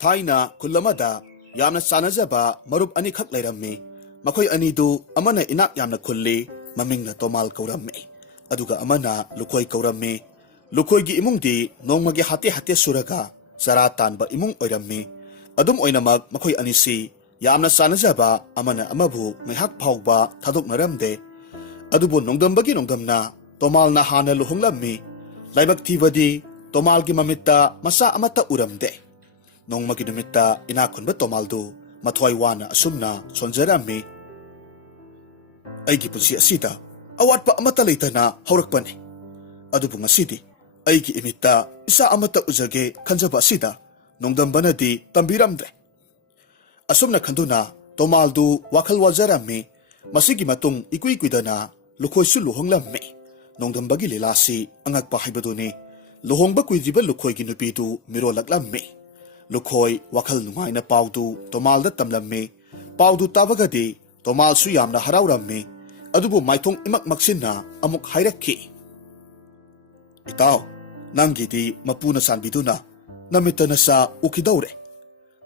Thaina Kulamada Yamna Sanazaba Marup Anikak Lerami Makoi Anidu Amana Inak Yamna Kulli Mamingna Tomal Kaurami Aduga Amana Lukoi Kaurami Lukoi Gi Imungdi Nongmagi Hati Suraga Saratan ba Imung Oirami Adum Oinamag Makoi Anisi Yamna Sanazaba Amana Amabu Mihak Pauba Taduk Naramde Adubu Nongdambagi Nongdamna Tomal na Hana Luhunglami Laibak Tivadi Tomal Gi Mamita Masa Amata Uramde Nong Maginumita Inakun Tomaldu Matwai Wana Asumna Sonjarami Aigi Punsi Asida Awat pa Amata Leitana Haurakpani Adubu Ngasidi Aigi Imita Isa Amata Uzage Kanjaba Asida Nongdambanadi Tambiramdre Asumna Kanduna Tomaldu Wakal Wajarami Masigi Matung Ikuidana Lukoisu Luhonglami Nongdambagi Lilasi Angakpa Haibaduni Luhongba Kuidiba Lukoi Ginupidu Mirolaklami Lukoi Wakal Numaina Paudu Tomalda Tamlami Paudu Tabagadi Tomal Suyamna Haraurami Adubu Maitong Imak Maksina Amuk Hairaki Itao Nangidi Mapuna Sanbiduna Namitana sa Ukidaure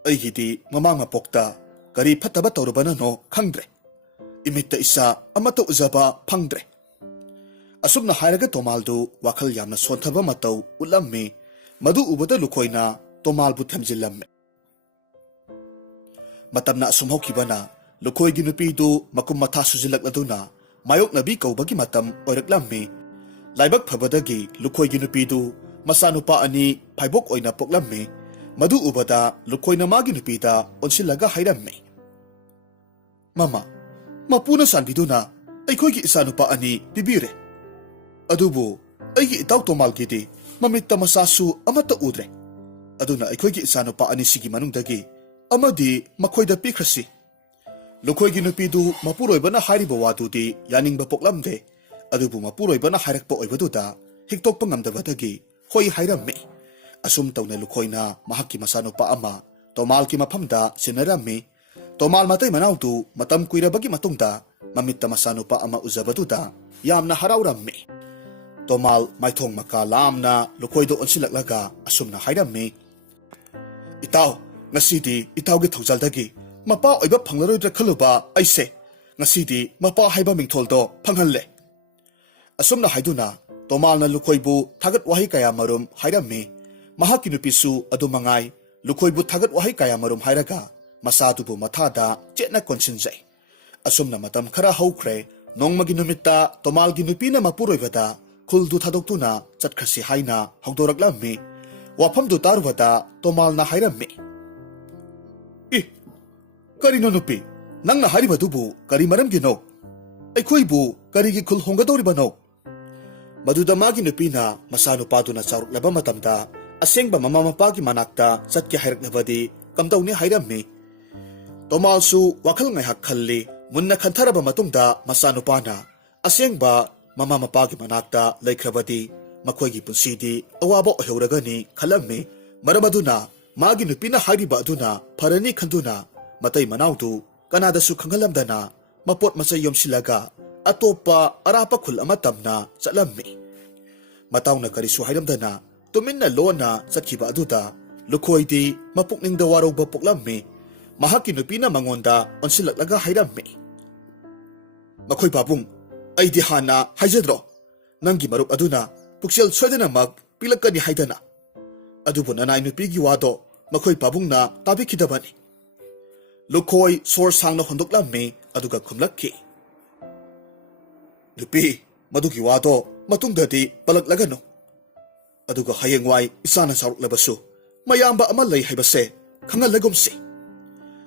Aigidi Mamanga Pokta Kari Pataba Taurabana no Kangdre Imita isa Amata Uzaba Pangdre Asubna Hairaga Tomaldu Wakal Yamna Sontaba Matau Ulami Madu Ubada Lukoina Tomal Butamjilame Matamna Sumhokibana Lukoi Ginupidu Makumata Suzilak Laduna Mayok Nabi Kaubagi Matam Oiraklami Laibak Pabadagi Lukoi Ginupidu Masanupa Ani Paibok Oina Poklami Madu Ubada Lukoi Namagi Nupida Onsilaga Hairame Mama Mapuna Sanbiduna Aikoigi Isanupa Ani Bibire Adubu Aigi Itaw Tomalgidi Mamita Masasu Amata Udre Aduna Aikoigi Isanupa Ani Sigi Manungdagi Amadi Makoida Pikrasi Lukoigi Nupidu Mapuroibana Hariba Wadudi Yaning Bapoklamde Adubu Mapuroibana Harakpa Oibaduda Hiktok Pangamdavadagi Hoi Hairame Asum Tawna Lukoina Mahaki Masanupa Ama Tomalki Mapamda Sinarami Tomal Matay Manautu Matam Kuirabagi Matungda Mamita Masanupa Ama Uzabaduda Yamna Haraurami Tomal Maitong Maka Lamna Lukoido Onsilaklaga Asumna Hairami Itaw Ngasidi Itawgi Thawjaldagi Mapa Oiba Panglaroidra Khaluba Aise Ngasidi Mapa Haiba Mingtholdo Panghalle Asumna Haiduna Tomalna Lukoibu Thagat Wahi Kaya Marum Hairami Mahaki Nupisu Adumangai Lukoibu Thagat Wahi Kaya Marum Hairaga Masadubu Mathada Chetna Konsinjai Asumna Matam Khara Haukre Nongmagi Numita Tomalgi Nupina Mapuroibada Kuldu Thadoktuna Chatkhasi Haina Haudoraklami Wapamdu Tarvada Tomalna Hairami Karino Nupi Nangna Haribadubu Karimaram Gino Aikoibu Karigi Kul Hongadoribano Maduda Magi Nupina Masanu Paduna Saruk Labamatamda Asengba Mamamapagi Manakta Satki Hairaknavadi Kamdauni Hairami Tomalsu Wakal Ngayhak Khalli Munna Khantaraba Matungda Masanupana Asengba Mamamapagi Manakta Laikravadi Makoigi Punsidi Awabo Heuragani Khalami Maramaduna Magi Nupina Hariba Aduna Parani Khanduna Matay Manaudu Kanada Su Kangalamdana Mapot Masayom Silaga Atopa Arapa Kul Amatamna Salami Matawna Karisu Hairamdana Tuminna Lona Satkiba Aduda Lukoidi Mapukning Dawaro Bapuklami Mahaki Nupina Mangonda Onsilaklaga Hairami Makoy Babung Aidi Hana Haijadro Nangi Marup Aduna Puksel Swadana Mag Pilakani Haidana Adubu Nanay Nupigi Wado Makoy Babung na Tabikidabani Lukoi Sor Sangna Hondoklami Aduga Kumlaki Nupi Madugi Wado Matungdadi Palaklagano Aduga Hayengwai Isana Saruk Labasu Mayamba Amalay Haibase Kangalagomsi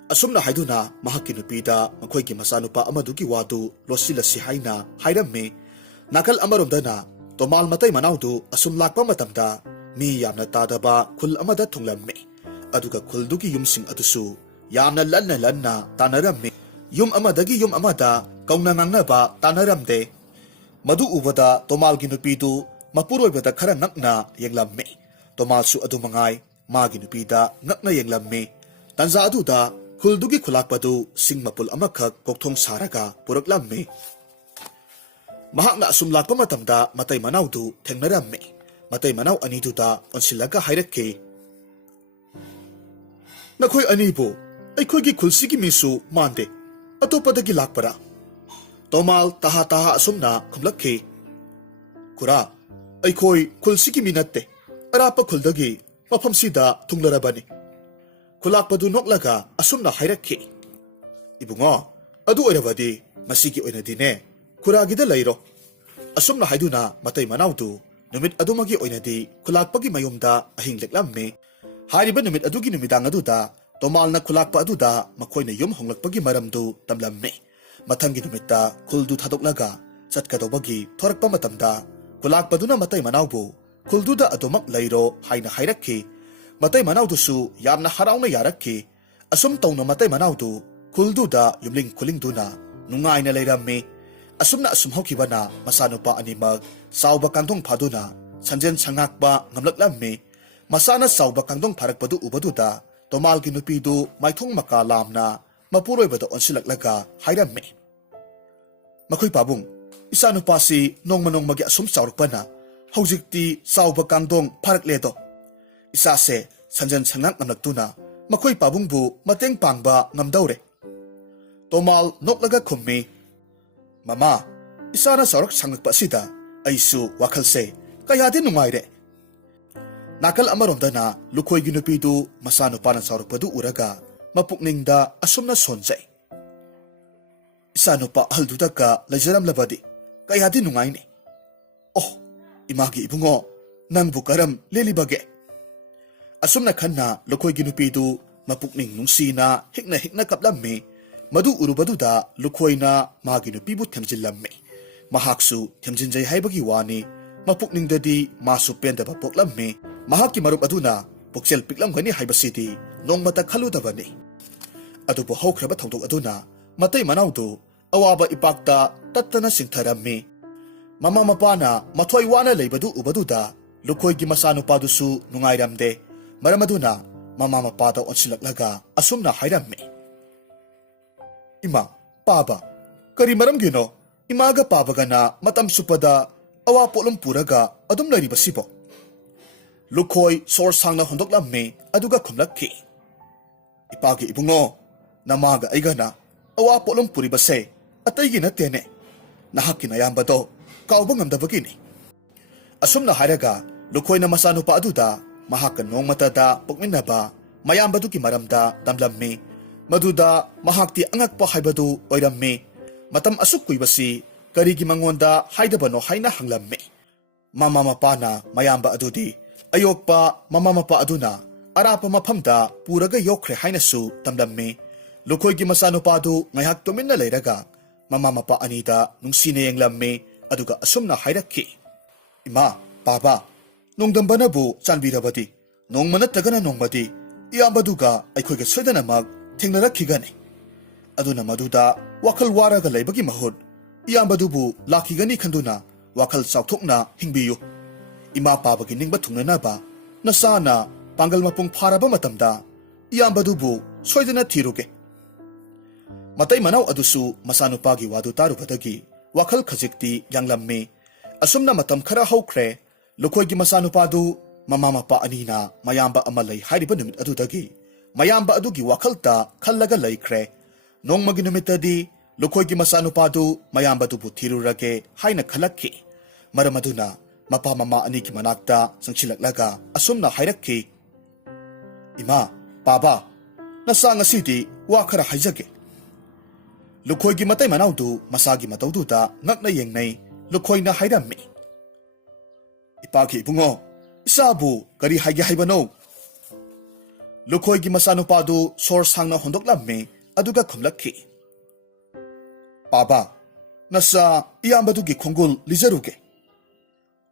Asumna Haiduna Mahaki Nupida Makoigi Masanupa Amadugi Wadu Losila Sihaina Hairami Nakal Amarumdana Tomal Matay Manaudu Asum Lakpa Matamda Mi Yamna Tadaba Kul Amada Tunglami Aduga Kuldugi Yumsing Adusu Yamna Lanna Tanarami Yum Amadagi Yum Amada Kauna Nangaba Tanaramde Madu Ubada Tomal Ginupidu Mapuroibada Kara Nakna Yenglami Tomal Su Adumangai Maginupida Nakna Yenglami Tanza Aduda Kuldugi Kulakpadu Singmapul Amakak Koktong Saraga Puraklami Mahakna Asumlakpa Matamda Matay Manaudu Tengnarami Matay Manaw Aniduda Onsilaga Hairaki Nakhoy ani po, aykhoy gi khulsi gi misu mande. Atopadagi lakpara. Tomal taha asumna khumlakhi. Kura, aykhoy khulsi gi minatte. Arapa khuldagi mafamsida thunglarabani. Khulakpadu noklaga asumna hairakhi. Ibungo, adu oirabadi masigi oinadine. Kuragida lairo. Asumna haiduna matai manawdu. Numit adumagi oinadi khulakpagi mayumda ahing leklamme. Hariba numit adugi numidang aduda. Tomalna khulakpa aduda makhoyna yum honglakpagi maramdu tamlamme. Mathangi numita khuldu thadoklaga chatkadobagi thorakpa matamda khulakpaduna matai manawbu khulduda adumak lairo haina hairakhi. Matai manawdusu yamna harauna yarakhi. Asum tawna matai manawdu khulduda yumling khulingduna nungaina leiramme. Asumna asum hokibana masanupa animag sauba kangdong phaduna sanjen changakba ngamlaklamme. Masana sauba kangdong pharakpadu ubaduda Tomal ki nupidu maithong maka lamna mapuroy bada onsilaklaga hairamme. Makhoy pabung, isa nupasi nong manong magi asum saurukpana, haujikti sauba kangdong parakledo. Isa se sanjan sangnak namnagtuna, makhoy pabung bu mateng pangba ngamdaure. Tomal noklaga kummi, Mama, isa na sauruk sangakpa sida, aisu wakalse, kaya din numayre. Nakal amaronda na lukhoy ginupidu masano pa ng saurukpadu uraga mapukningda asum na sonjay. Isano pa halduda ka lajaram labadi kaya din nungay ni. Oh, imagi ibungo nang bukaram lilibage. Asum na kanna lukhoy ginupidu mapukning nung sina hikna kaplamme madu urubaduda lukhoy na maginupibu temjillamme. Mahaksu temjinjay haibagi wani mapukningdadi masu pendaba poklamme. Mahaki marup aduna puksel piklam gani haibasidi nong mata khaludabani. Adubo hawkraba thawdok aduna matay manawdu awaba ipakta tattana singtharammi. Mama mapana mathoy wana leibadu ubaduda lukhoy gi masano padusu nungairamde. Maramaduna mama mapada onsilaklaga asumna hairammi. Ima, paba, kari maram gino imaga pabaga na matam supada awa polum puraga adum laribasibo. Lukhoy sor sangna hondoklamme aduga khumlakhi. Ipagi ibungo namaga aigana awa polong puribase ataygi natene nahakki nayambado kauba ngamdabagini. Asumna hairaga lukhoy na masanupa aduda mahakka nongmatada pukminaba mayambadugi maramda tamlamme maduda mahakti angakpa haibadu oiramme matam asuk kuibasi karigi mangonda haidabano haina hanglamme. Mama mapana mayamba adudi ayokpa mama mapa aduna arapa maphamda puraga yokre hainasu tamlamme. Lukhoy gi masanupadu ngayhak tuminna leiraga mama mapa anida nungsine yenglamme aduga asumna hairakhi. Ima, papa, nongdambanabu chanbirabadi nongmanattagana nongmadi iyambaduga aikhoyga soidanamag thengnarakkhigani. Aduna maduda wakhal waraga leibagi mahut iyambadubu lakhigani khanduna wakhal chauthokna hingbiyu. Ima pabagi ningba thungnanaba nasana pangal mapung pharaba matamda iyambadubu soidana thiruge. Matay manaw adusu masanupagi wadu tarubadagi wakhal khajikti yanglamme. Asumna matam khara hawkre lukhoy gi masanupadu mama mapa anina mayamba amalay hariba numit adudagi mayamba adugi wakhalta khallaga laikre. Nongmagi numitadi lukhoy gi masanupadu mayamba dubu thirurage haina khalakhi. Maramaduna mapa mama ani ki manakta sangchilaklaga asumna hairakhi. Ima, papa, nasa ngasidi wakhara haijage. Lukhoy gi matay manawdu masagi matawduda ngakna yengnay lukhoy na hairammi. Ipagi ibungo isabu kari haigi haibano. Lukhoy gi masanupadu sor sangna hondoklamme aduga khumlakhi. Papa, nasa iyambadugi khongul lijaruge.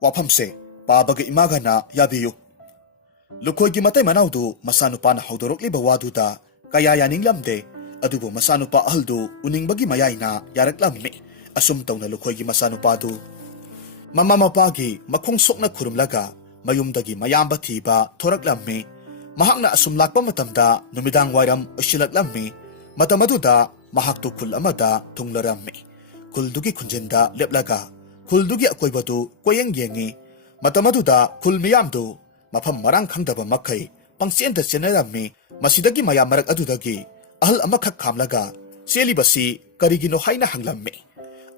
Wapamse pabaga imaga na yabiyu. Lukhoy gi matay manawdu masanupana hawdorokliba waduda kaya yaninglamde adubo masanupa ahaldu uningbagi mayayna yaraklammi. Asum tawna lukhoy gi masanupadu mama mapagi makhungsok na khurumlaga mayumdagi mayamba thiba thoraklammi. Mahakna asum lakpa matamda numidang wairam usilaklammi. Matamaduda mahaktu khul amada thunglarammi. Khuldugi khunjenda leplaga khuldugi akoibadu koyeng yengi. Matamaduda khul miyamdu mafam marang khangdaba makai pangsienta chenarammi. ꯃꯁꯤꯗꯒꯤ ꯃꯌꯥꯝ ꯃꯔꯛ ꯑꯗꯨꯗꯒꯤ ꯑꯍꯜ ꯑꯃꯈꯛ ꯈꯥꯝꯂꯒ ꯆꯦꯜꯂꯤꯕꯁꯤ ꯀꯔꯤꯒꯤꯅꯣ ꯍꯥꯏꯅ ꯍꯪꯂꯝꯃꯤ꯫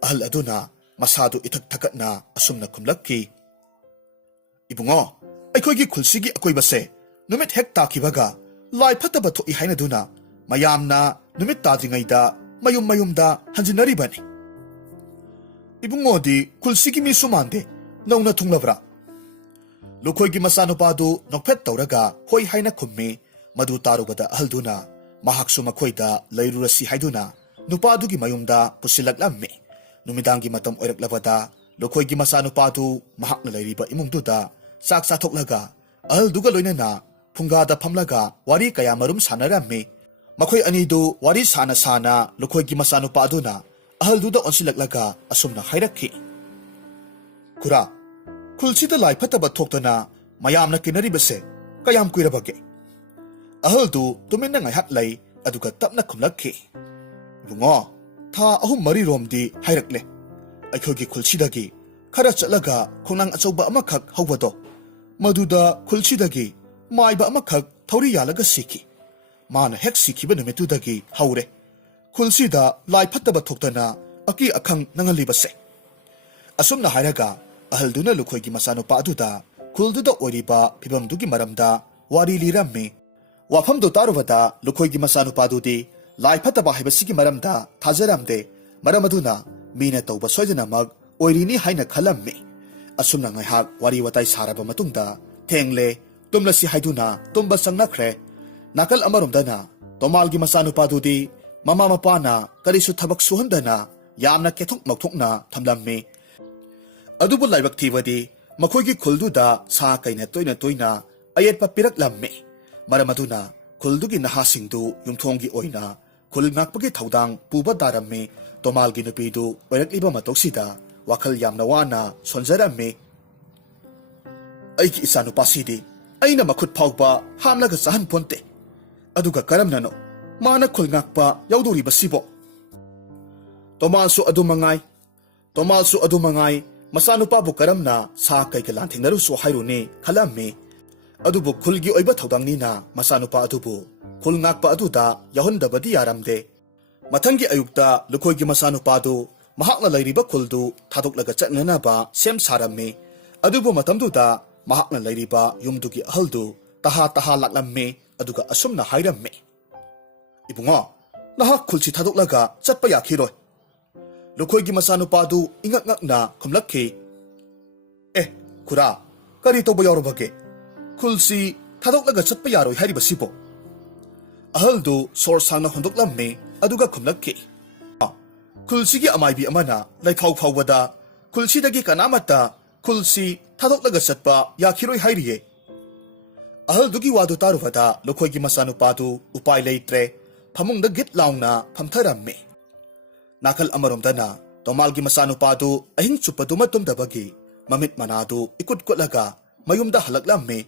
ꯑꯍꯜ ꯑꯗꯨꯅ ꯃꯁꯥꯗꯨ ꯏꯊꯛ ꯊꯀꯠꯅ ꯑꯁꯨꯝꯅ ꯈꯨꯝꯂꯛꯈꯤ, ꯏꯕꯨꯡꯉꯣ, ꯑꯩꯈꯣꯏꯒꯤ ꯈꯨꯜꯁꯤꯒꯤ ꯑꯀꯣꯏꯕꯁꯦ ꯅꯨꯃꯤꯠ ꯍꯦꯛ ꯇꯥꯈꯤꯕꯒ ꯂꯥꯏ ꯐꯠꯇꯕ ꯊꯣꯛꯏ ꯍꯥꯏꯅꯗꯨꯅ ꯃꯌꯥꯝꯅ ꯅꯨꯃꯤꯠ ꯇꯥꯗ꯭ꯔꯤꯉꯩꯗ ꯃꯌꯨꯝ ꯃꯌꯨꯝꯗ ꯍꯟꯖꯤꯟꯅꯔꯤꯕꯅꯤ꯫ ꯏꯕꯨꯡꯉꯣꯗꯤ ꯈꯨꯜꯁꯤꯒꯤ ꯃꯤꯁꯨ ꯃꯥꯟꯗꯦ, ꯅꯧꯅ ꯊꯨꯡꯂꯕ꯭ꯔꯥ? ꯂꯨꯈꯣꯏꯒꯤ ꯃꯆꯥꯅꯨꯄꯥꯗꯨ ꯅꯣꯛꯐꯦꯠ ꯇꯧꯔꯒ ꯍꯣꯏ ꯍꯥꯏꯅ ꯈꯨꯝꯃꯤ꯫ ꯃꯗꯨ ꯇꯥꯔꯨꯕꯗ ꯑꯍꯜꯗꯨꯅ ꯃꯍꯥꯛꯁꯨ ꯃꯈꯣꯏꯗ ꯂꯩꯔꯨꯔꯁꯤ ꯍꯥꯏꯗꯨꯅ ꯅꯨꯄꯥꯗꯨꯒꯤ ꯃꯌꯨꯝꯗ ꯄꯨꯁꯤꯜꯂꯛꯂꯝꯃꯤ꯫ ꯅꯨꯃꯤꯗꯥꯡꯒꯤ ꯃꯇꯝ ꯑꯣꯏꯔꯛꯂꯕꯗ ꯂꯨꯈꯣꯏꯒꯤ ꯃꯆꯥꯅꯨꯄꯥꯗꯨ ꯃꯍꯥꯛꯅ ꯂꯩꯔꯤꯕ ꯏꯃꯨꯡꯗꯨꯗ ꯆꯥꯛ ꯆꯥꯊꯣꯛꯂꯒ ꯑꯍꯜꯗꯨꯒ ꯂꯣꯏꯅꯅ ꯐꯨꯡꯒꯥꯗ ꯐꯝꯂꯒ ꯋꯥꯔꯤ ꯀꯌꯥ ꯃꯔꯨꯝ ꯁꯥꯟꯅꯔꯝꯃꯤ꯫ ꯃꯈꯣꯏ ꯑꯅꯤꯗꯨ ꯋꯥꯔꯤ ꯁꯥꯅ ꯁꯥꯅ ꯂꯨꯈꯣꯏꯒꯤ ꯃꯆꯥꯅꯨꯄꯥ ꯑꯗꯨꯅ ꯑꯍꯜꯗꯨꯗ ꯑꯣꯟꯁꯤꯜꯂꯛꯂꯒ ꯑꯁꯨꯝꯅ ꯍꯥꯏꯔꯛꯈꯤ, ꯈꯨꯔꯥ, ꯈꯨꯜꯁꯤꯗ ꯂꯥꯏ ꯐꯠꯇꯕ ꯊꯣꯛꯇꯅ ꯃꯌꯥꯝꯅ ꯀꯤꯅꯔꯤꯕꯁꯦ ꯀꯌꯥꯝ ꯀꯨꯏꯔꯕꯒꯦ? ꯑꯍꯜꯗꯨ ꯇꯨꯃꯤꯟꯅ ꯉꯥꯏꯍꯥꯛ ꯂꯩ, ꯑꯗꯨꯒ ꯇꯞꯅ ꯈꯨꯝꯂꯛꯈꯤ, ꯏꯕꯨꯡꯉꯣ, ꯊꯥ 3-4ꯔꯣꯝꯗꯤ ꯍꯥꯏꯔꯛꯂꯦ꯫ ꯑꯩꯈꯣꯏꯒꯤ ꯈꯨꯜꯁꯤꯗꯒꯤ ꯈꯔ ꯆꯠꯂꯒ ꯈꯣꯡꯅꯥꯡ ꯑꯆꯧꯕ ꯑꯃꯈꯛ ꯍꯧꯕꯗꯣ, ꯃꯗꯨꯗ ꯈꯨꯜꯁꯤꯗꯒꯤ ꯃꯥꯏꯕ ꯑꯃꯈꯛ ꯊꯧꯔꯤ ꯌꯥꯜꯂꯒ ꯁꯤꯈꯤ꯫ ꯃꯥꯅ ꯍꯦꯛ ꯁꯤꯈꯤꯕ ꯅꯨꯃꯤꯠꯇꯨꯗꯒꯤ ꯍꯧꯔꯦ ꯈꯨꯜꯁꯤꯗ ꯂꯥꯏ ꯐꯠꯇꯕ ꯊꯣꯛꯇꯅ ꯑꯀꯤ ꯑꯈꯪ ꯅꯪꯍꯜꯂꯤꯕꯁꯦ꯫ ꯑꯁꯨꯝꯅ ꯍꯥꯏꯔꯒ ꯑꯍꯜꯗꯨꯅ ꯂꯨꯈꯣꯏꯒꯤ ꯃꯆꯥꯅꯨꯄꯥ ꯑꯗꯨꯗ ꯈꯨꯜꯗꯨꯗ ꯑꯣꯏꯔꯤꯕ ꯐꯤꯕꯝꯗꯨꯒꯤ ꯃꯔꯝꯗ ꯋꯥꯔꯤ ꯂꯤꯔꯝꯃꯤ꯫ ꯋꯥꯐꯝꯗꯨ ꯇꯥꯔꯨꯕꯗ ꯂꯨꯈꯣꯏꯒꯤ ꯃꯆꯥꯅꯨꯄꯥꯗꯨꯗꯤ ꯂꯥꯏ ꯐꯠꯇꯕ ꯍꯥꯏꯕꯁꯤꯒꯤ ꯃꯔꯝꯗ ꯊꯥꯖꯔꯝꯗꯦ, ꯃꯔꯝ ꯑꯗꯨꯅ ꯃꯤꯅ ꯇꯧꯕ ꯁꯣꯏꯗꯅꯃꯛ ꯑꯣꯏꯔꯤꯅꯤ ꯍꯥꯏꯅ ꯈꯜꯂꯝꯃꯤ꯫ ꯑꯁꯨꯝꯅ ꯉꯥꯏꯍꯥꯛ ꯋꯥꯔꯤ ꯋꯥꯇꯥꯏ ꯁꯥꯔꯕ ꯃꯇꯨꯡꯗ ꯊꯦꯡꯂꯦ, ꯇꯨꯝꯂꯁꯤ ꯍꯥꯏꯗꯨꯅ ꯇꯨꯝꯕ ꯆꯪꯅꯈ꯭ꯔꯦ꯫ ꯅꯥꯀꯜ ꯑꯃꯔꯣꯝꯗꯅ ꯇꯣꯃꯥꯜꯒꯤ ꯃꯆꯥꯅꯨꯄꯥꯗꯨꯗꯤ ꯃꯃꯥ ꯃꯄꯥꯅ ꯀꯔꯤꯁꯨ ꯊꯕꯛ ꯁꯨꯍꯟꯗꯅ ꯌꯥꯝꯅ ꯀꯦꯊꯣꯛ ꯃꯧꯊꯣꯛꯅ ꯊꯝꯂꯝꯃꯤ꯫ ꯑꯗꯨꯕꯨ ꯂꯥꯏꯕꯛ ꯊꯤꯕꯗꯤ ꯃꯈꯣꯏꯒꯤ ꯈꯨꯜꯗꯨꯗ ꯁꯥ ꯀꯩꯅ ꯇꯣꯏꯅ ꯇꯣꯏꯅ ꯑꯌꯦꯠꯄ ꯄꯤꯔꯛꯂꯝꯃꯤ꯫ ꯃꯔꯝ ꯑꯗꯨꯅ ꯈꯨꯜꯗꯨꯒꯤ ꯅꯍꯥꯁꯤꯡꯗꯨ ꯌꯨꯝꯊꯣꯡꯒꯤ ꯑꯣꯏꯅ ꯈꯨꯜ ꯉꯥꯛꯄꯒꯤ ꯊꯧꯗꯥꯡ ꯄꯨꯕ ꯇꯥꯔꯝꯃꯤ꯫ ꯇꯣꯃꯥꯜꯒꯤ ꯅꯨꯄꯤꯗꯨ ꯑꯣꯏꯔꯛꯂꯤꯕ ꯃꯇꯧꯁꯤꯗ ꯋꯥꯈꯜ ꯌꯥꯝꯅ ꯋꯥꯅ ꯁꯣꯟꯖꯔꯝꯃꯤ꯫ ꯑꯩꯒꯤ ꯏꯆꯥꯅꯨꯄꯥꯁꯤꯗꯤ ꯑꯩꯅ ꯃꯈꯨꯠ ꯐꯥꯎꯕ ꯍꯥꯝꯂꯒ ꯆꯥꯍꯟꯄꯣꯟꯇꯦ, ꯑꯗꯨꯒ ꯀꯔꯝꯅꯅꯣ ꯃꯥꯅ ꯈꯨꯜ ꯉꯥꯛꯄ ꯌꯥꯎꯗꯣꯔꯤꯕꯁꯤꯕꯣ? ꯇꯣꯃꯥꯜꯁꯨ ꯑꯗꯨꯃꯉꯥꯏ, ꯃꯆꯥꯅꯨꯄꯥꯕꯨ ꯀꯔꯝꯅ ꯁꯥ ꯀꯩꯒ ꯂꯥꯟꯊꯦꯡꯅꯔꯨꯁꯨ ꯍꯥꯏꯔꯨꯅꯤ ꯈꯜꯂꯝꯃꯤ꯫ ꯑꯗꯨꯕꯨ ꯈꯨꯜꯒꯤ ꯑꯣꯏꯕ ꯊꯧꯗꯥꯡꯅꯤꯅ ꯃꯆꯥꯅꯨꯄꯥ ꯑꯗꯨꯕꯨ ꯈꯨꯜ ꯉꯥꯛꯄ ꯑꯗꯨꯗ ꯌꯥꯎꯍꯟꯗꯕꯗꯤ ꯌꯥꯔꯝꯗꯦ꯫ ꯃꯊꯪꯒꯤ ꯑꯌꯨꯛꯇ ꯂꯨꯈꯣꯏꯒꯤ ꯃꯆꯥꯅꯨꯄꯥꯗꯨ ꯃꯍꯥꯛꯅ ꯂꯩꯔꯤꯕ ꯈꯨꯜꯗꯨ ꯊꯥꯗꯣꯛꯂꯒ ꯆꯠꯅꯅꯕ ꯁꯦꯝ ꯁꯥꯔꯝꯃꯤ꯫ ꯑꯗꯨꯕꯨ ꯃꯇꯝꯗꯨꯗ ꯃꯍꯥꯛꯅ ꯂꯩꯔꯤꯕ ꯌꯨꯝꯗꯨꯒꯤ ꯑꯍꯜꯗꯨ ꯇꯍꯥ ꯂꯥꯛꯂꯝꯃꯤ, ꯑꯗꯨꯒ ꯑꯁꯨꯝꯅ ꯍꯥꯏꯔꯝꯃꯤ, ꯏꯕꯨꯡꯉꯣ, ꯅꯍꯥꯛ ꯈꯨꯜꯁꯤ ꯊꯥꯗꯣꯛꯂꯒ ꯆꯠꯄ ꯌꯥꯈꯤꯔꯣꯏ꯫ ꯂꯨꯈꯣꯏꯒꯤ ꯃꯆꯥꯅꯨꯄꯥꯗꯨ ꯏꯉꯛ ꯉꯛꯅ ꯈꯨꯝꯂꯛꯈꯤ, ꯈꯨꯔꯥ, ꯀꯔꯤ ꯇꯧꯕ ꯌꯥꯎꯔꯕꯒꯦ? ꯈꯨꯜꯁꯤ ꯊꯥꯗꯣꯛꯂꯒ ꯆꯠꯄ ꯌꯥꯔꯣꯏ ꯍꯥꯏꯔꯤꯕꯁꯤꯕꯣ? ꯑꯍꯜꯗꯨ ꯁꯣꯔ ꯁꯥꯡꯅ ꯍꯣꯟꯗꯣꯛꯂꯝꯃꯤ, ꯑꯗꯨꯒ ꯈꯨꯝꯂꯛꯈꯤ, ꯈꯨꯜꯁꯤꯒꯤ ꯑꯃꯥꯏꯕꯤ ꯑꯃꯅ ꯂꯩꯐꯥꯎ ꯐꯥꯎꯕꯗ ꯈꯨꯜꯁꯤꯗꯒꯤ ꯀꯅꯥꯃꯠꯇ ꯈꯨꯜꯁꯤ ꯊꯥꯗꯣꯛꯂꯒ ꯆꯠꯄ ꯌꯥꯈꯤꯔꯣꯏ ꯍꯥꯏꯔꯤꯌꯦ꯫ ꯑꯍꯜꯗꯨꯒꯤ ꯋꯥꯗꯨ ꯇꯥꯔꯨꯕꯗ ꯂꯨꯈꯣꯏꯒꯤ ꯃꯆꯥꯅꯨꯄꯥꯗꯨ ꯎꯄꯥꯏ ꯂꯩꯇ꯭ꯔꯦ, ꯐꯃꯨꯡꯗ ꯒꯤꯠ ꯂꯥꯎꯅ ꯐꯝꯊꯔꯝꯃꯤ꯫ ꯅꯥꯀꯜ ꯑꯃꯔꯣꯝꯗꯅ ꯇꯣꯃꯥꯜꯒꯤ ꯃꯆꯥꯅꯨꯄꯥꯗꯨ ꯑꯍꯤꯡ ꯆꯨꯞꯄꯗꯨꯃ ꯇꯨꯝꯗꯕꯒꯤ ꯃꯃꯤꯠ ꯃꯅꯥꯗꯨ ꯏꯀꯨꯠ ꯀꯨꯠꯂꯒ ꯃꯌꯨꯝꯗ ꯍꯜꯂꯛꯂꯝꯃꯤ꯫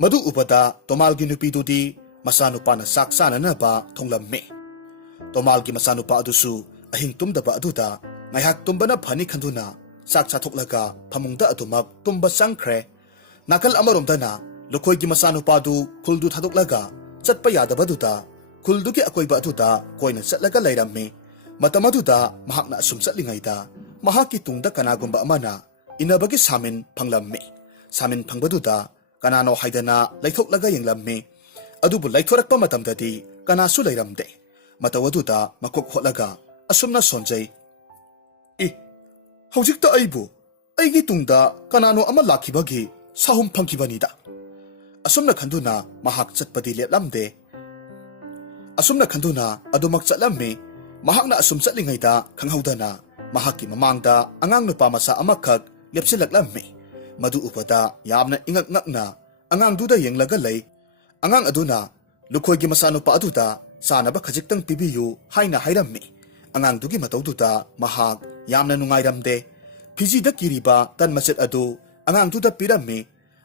ꯃꯗꯨ ꯎꯕꯗ ꯇꯣꯃꯥꯜꯒꯤ ꯅꯨꯄꯤꯗꯨꯗꯤ ꯃꯆꯥꯅꯨꯄꯥꯅ ꯆꯥꯛ ꯆꯥꯅꯅꯕ ꯊꯣꯡꯂꯝꯃꯤ꯫ ꯇꯣꯃꯥꯜꯒꯤ ꯃꯆꯥꯅꯨꯄꯥ ꯑꯗꯨꯁꯨ ꯑꯍꯤꯡ ꯇꯨꯝꯗꯕ ꯑꯗꯨꯗ ꯉꯥꯏꯍꯥꯛ ꯇꯨꯝꯕꯅ ꯐꯅꯤ ꯈꯟꯗꯨꯅ ꯆꯥꯛ ꯆꯥꯊꯣꯛꯂꯒ ꯐꯃꯨꯡꯗ ꯑꯗꯨꯃꯛ ꯇꯨꯝꯕ ꯆꯪꯈ꯭ꯔꯦ꯫ ꯅꯥꯀꯜ ꯑꯃꯔꯣꯝꯗꯅ ꯂꯨꯈꯣꯏꯒꯤ ꯃꯆꯥꯅꯨꯄꯥꯗꯨ ꯈꯨꯜꯗꯨ ꯊꯥꯗꯣꯛꯂꯒ ꯆꯠꯄ ꯌꯥꯗꯕꯗꯨꯗ ꯈꯨꯜꯗꯨꯒꯤ ꯑꯀꯣꯏꯕ ꯑꯗꯨꯗ ꯀꯣꯏꯅ ꯆꯠꯂꯒ ꯂꯩꯔꯝꯃꯤ꯫ ꯃꯇꯝ ꯑꯗꯨꯗ ꯃꯍꯥꯛꯅ ꯑꯁꯨꯝ ꯆꯠꯂꯤꯉꯩꯗ ꯃꯍꯥꯛꯀꯤ ꯇꯨꯡꯗ ꯀꯅꯥꯒꯨꯝꯕ ꯑꯃꯅ ꯏꯟꯅꯕꯒꯤ ꯁꯥꯃꯤꯟ ꯐꯪꯂꯝꯃꯤ꯫ ꯁꯥꯃꯤꯟ ꯐꯪꯕꯗꯨꯗ ꯀꯅꯥꯅꯣ ꯍꯥꯏꯗꯅ ꯂꯩꯊꯣꯛꯂꯒ ꯌꯦꯡꯂꯝꯃꯤ꯫ ꯑꯗꯨꯕꯨ ꯂꯩꯊꯣꯔꯛꯄ ꯃꯇꯝꯗꯗꯤ ꯀꯅꯥꯁꯨ ꯂꯩꯔꯝꯗꯦ꯫ ꯃꯇꯧ ꯑꯗꯨꯗ ꯃꯀꯣꯛ ꯍꯣꯠꯂꯒ ꯑꯁꯨꯝꯅ ꯁꯣꯟꯖꯩ, ꯍꯧꯖꯤꯛꯇ ꯑꯩꯕꯨ ꯑꯩꯒꯤ ꯇꯨꯡꯗ ꯀꯅꯥꯅꯣ ꯑꯃ ꯂꯥꯛꯈꯤꯕꯒꯤ ꯁꯥꯍꯨꯝ ꯐꯪꯈꯤꯕꯅꯤꯗ꯫ ꯑꯁꯨꯝꯅ ꯈꯟꯗꯨꯅ ꯃꯍꯥꯛ ꯆꯠꯄꯗꯤ ꯂꯦꯞꯂꯝꯗꯦ꯫ ꯑꯁꯨꯝꯅ ꯈꯟꯗꯨꯅ ꯑꯗꯨꯃꯛ ꯆꯠꯂꯝꯃꯤ꯫ ꯃꯍꯥꯛꯅ ꯑꯁꯨꯝ ꯆꯠꯂꯤꯉꯩꯗ ꯈꯪꯍꯧꯗꯅ ꯃꯍꯥꯛꯀꯤ ꯃꯃꯥꯡꯗ ꯑꯉꯥꯡ ꯅꯨꯄꯥ ꯃꯆꯥ ꯑꯃꯈꯛ ꯂꯦꯞꯁꯤꯜꯂꯛꯂꯝꯃꯤ꯫ ꯃꯗꯨ ꯎꯕꯗ ꯌꯥꯝꯅ ꯏꯉꯛ ꯉꯛꯅ ꯑꯉꯥꯡꯗꯨꯗ ꯌꯦꯡꯂꯒ ꯂꯩ꯫ ꯑꯉꯥꯡ ꯑꯗꯨꯅ ꯂꯨꯈꯣꯏꯒꯤ ꯃꯆꯥꯅꯨꯄꯥ ꯑꯗꯨꯗ ꯆꯥꯅꯕ ꯈꯖꯤꯛꯇꯪ ꯄꯤꯕꯤꯌꯨ ꯍꯥꯏꯅ ꯍꯥꯏꯔꯝꯃꯤ꯫ ꯑꯉꯥꯡꯗꯨꯒꯤ ꯃꯇꯧꯗꯨꯗ ꯃꯍꯥꯛ ꯌꯥꯝꯅ ꯅꯨꯡꯉꯥꯏꯔꯝꯗꯦ꯫ ꯐꯤꯖꯤꯗ ꯀꯤꯔꯤꯕ ꯇꯟ ꯃꯆꯦꯠ ꯑꯗꯨ ꯑꯉꯥꯡꯗꯨꯗ ꯄꯤꯔꯝꯃꯤ꯫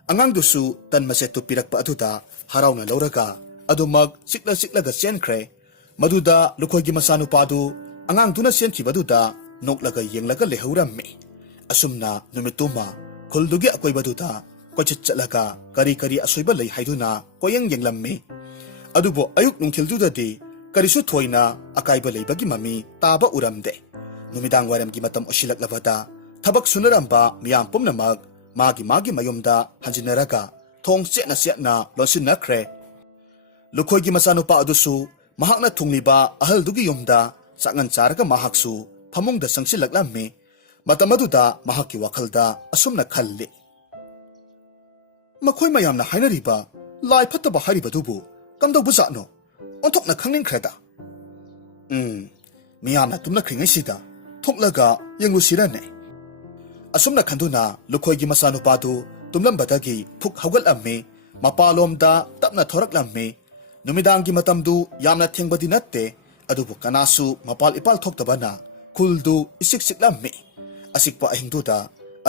ꯑꯉꯥꯡꯗꯨꯁꯨ ꯇꯟ ꯃꯆꯦꯠꯇꯨ ꯄꯤꯔꯛꯄ ꯑꯗꯨꯗ ꯍꯔꯥꯎꯅ ꯂꯧꯔꯒ ꯑꯗꯨꯃꯛ ꯆꯤꯛꯂꯒ ꯆꯦꯟꯈ꯭ꯔꯦ꯫ ꯃꯗꯨꯗ ꯂꯨꯈꯣꯏꯒꯤ ꯃꯆꯥꯅꯨꯄꯥꯗꯨ ꯑꯉꯥꯡꯗꯨꯅ ꯆꯦꯟꯈꯤꯕꯗꯨꯗ ꯅꯣꯛꯂꯒ ꯌꯦꯡꯂꯒ ꯂꯩꯍꯧꯔꯝꯃꯤ꯫ ꯑꯁꯨꯝꯅ ꯅꯨꯃꯤꯠꯇꯨꯃ ꯈꯨꯜꯗꯨꯒꯤ ꯑꯀꯣꯏꯕꯗꯨꯗ ꯀꯣꯏꯆꯠ ꯆꯠꯂꯒ ꯀꯔꯤ ꯀꯔꯤ ꯑꯁꯣꯏꯕ ꯂꯩ ꯍꯥꯏꯗꯨꯅ ꯀꯣꯌꯦꯡ ꯌꯦꯡꯂꯝꯃꯤ꯫ ꯑꯗꯨꯕꯨ ꯑꯌꯨꯛ ꯅꯨꯡꯊꯤꯜꯗꯨꯗꯗꯤ ꯀꯔꯤꯁꯨ ꯊꯣꯏꯅ ꯑꯀꯥꯏꯕ ꯂꯩꯕꯒꯤ ꯃꯃꯤ ꯇꯥꯕ ꯎꯔꯝꯗꯦ꯫ ꯅꯨꯃꯤꯗꯥꯡ ꯋꯥꯏꯔꯝꯒꯤ ꯃꯇꯝ ꯑꯣꯏꯁꯤꯜꯂꯛꯂꯕꯗ ꯊꯕꯛ ꯁꯨꯅꯔꯝꯕ ꯃꯤꯌꯥꯝ ꯄꯨꯝꯅꯃꯛ ꯃꯥꯒꯤ ꯃꯌꯨꯝꯗ ꯍꯟꯖꯤꯟꯅꯔꯒ ꯊꯣꯡ ꯆꯦꯠꯅ ꯂꯣꯟꯁꯤꯟꯅꯈ꯭ꯔꯦ꯫ ꯂꯨꯈꯣꯏꯒꯤ ꯃꯆꯥꯅꯨꯄꯥ ꯑꯗꯨꯁꯨ ꯃꯍꯥꯛꯅ ꯊꯨꯡꯂꯤꯕ ꯑꯍꯜꯗꯨꯒꯤ ꯌꯨꯝꯗ ꯆꯥꯛꯉꯟ ꯆꯥꯔꯒ ꯃꯍꯥꯛꯁꯨ ꯐꯃꯨꯡꯗ ꯆꯪꯁꯤꯜꯂꯛꯂꯝꯃꯤ꯫ ꯃꯇꯝ ꯑꯗꯨꯗ ꯃꯍꯥꯛꯀꯤ ꯋꯥꯈꯜꯗ ꯑꯁꯨꯝꯅ ꯈꯜꯂꯤ, ꯃꯈꯣꯏ ꯃꯌꯥꯝꯅ ꯍꯥꯏꯅꯔꯤꯕ ꯂꯥꯏ ꯐꯠꯇꯕ ꯍꯥꯏꯔꯤꯕꯗꯨꯕꯨ ꯀꯝꯗꯧꯕꯖꯥꯠꯅꯣ? ꯑꯣꯟꯊꯣꯛꯅ ꯈꯪꯅꯤꯡꯈ꯭ꯔꯦꯗ꯫ ꯃꯤꯌꯥꯝꯅ ꯇꯨꯝꯅꯈ꯭ꯔꯤꯉꯩꯁꯤꯗ ꯊꯣꯛꯂꯒ ꯌꯦꯡꯂꯨꯁꯤꯔꯅꯦ꯫ ꯑꯁꯨꯝꯅ ꯈꯟꯗꯨꯅ ꯂꯨꯈꯣꯏꯒꯤ ꯃꯆꯥꯅꯨꯄꯥꯗꯨ ꯇꯨꯝꯂꯝꯕꯗꯒꯤ ꯐꯨꯛ ꯍꯧꯒꯠꯂꯝꯃꯤ꯫ ꯃꯄꯥꯂꯣꯝꯗ ꯇꯞꯅ ꯊꯣꯔꯛꯂꯝꯃꯤ꯫ ꯅꯨꯃꯤꯗꯥꯡꯒꯤ ꯃꯇꯝꯗꯨ ꯌꯥꯝꯅ ꯊꯦꯡꯕꯗꯤ ꯅꯠꯇꯦ, ꯑꯗꯨꯕꯨ ꯀꯅꯥꯁꯨ ꯃꯄꯥꯜ ꯏꯄꯥꯜ ꯊꯣꯛꯇꯕꯅ ꯈꯨꯜꯗꯨ ꯏꯆꯤꯛ ꯆꯤꯛꯂꯝꯃꯤ꯫ ꯑꯆꯤꯛꯄ ꯑꯍꯤꯡꯗꯨꯗ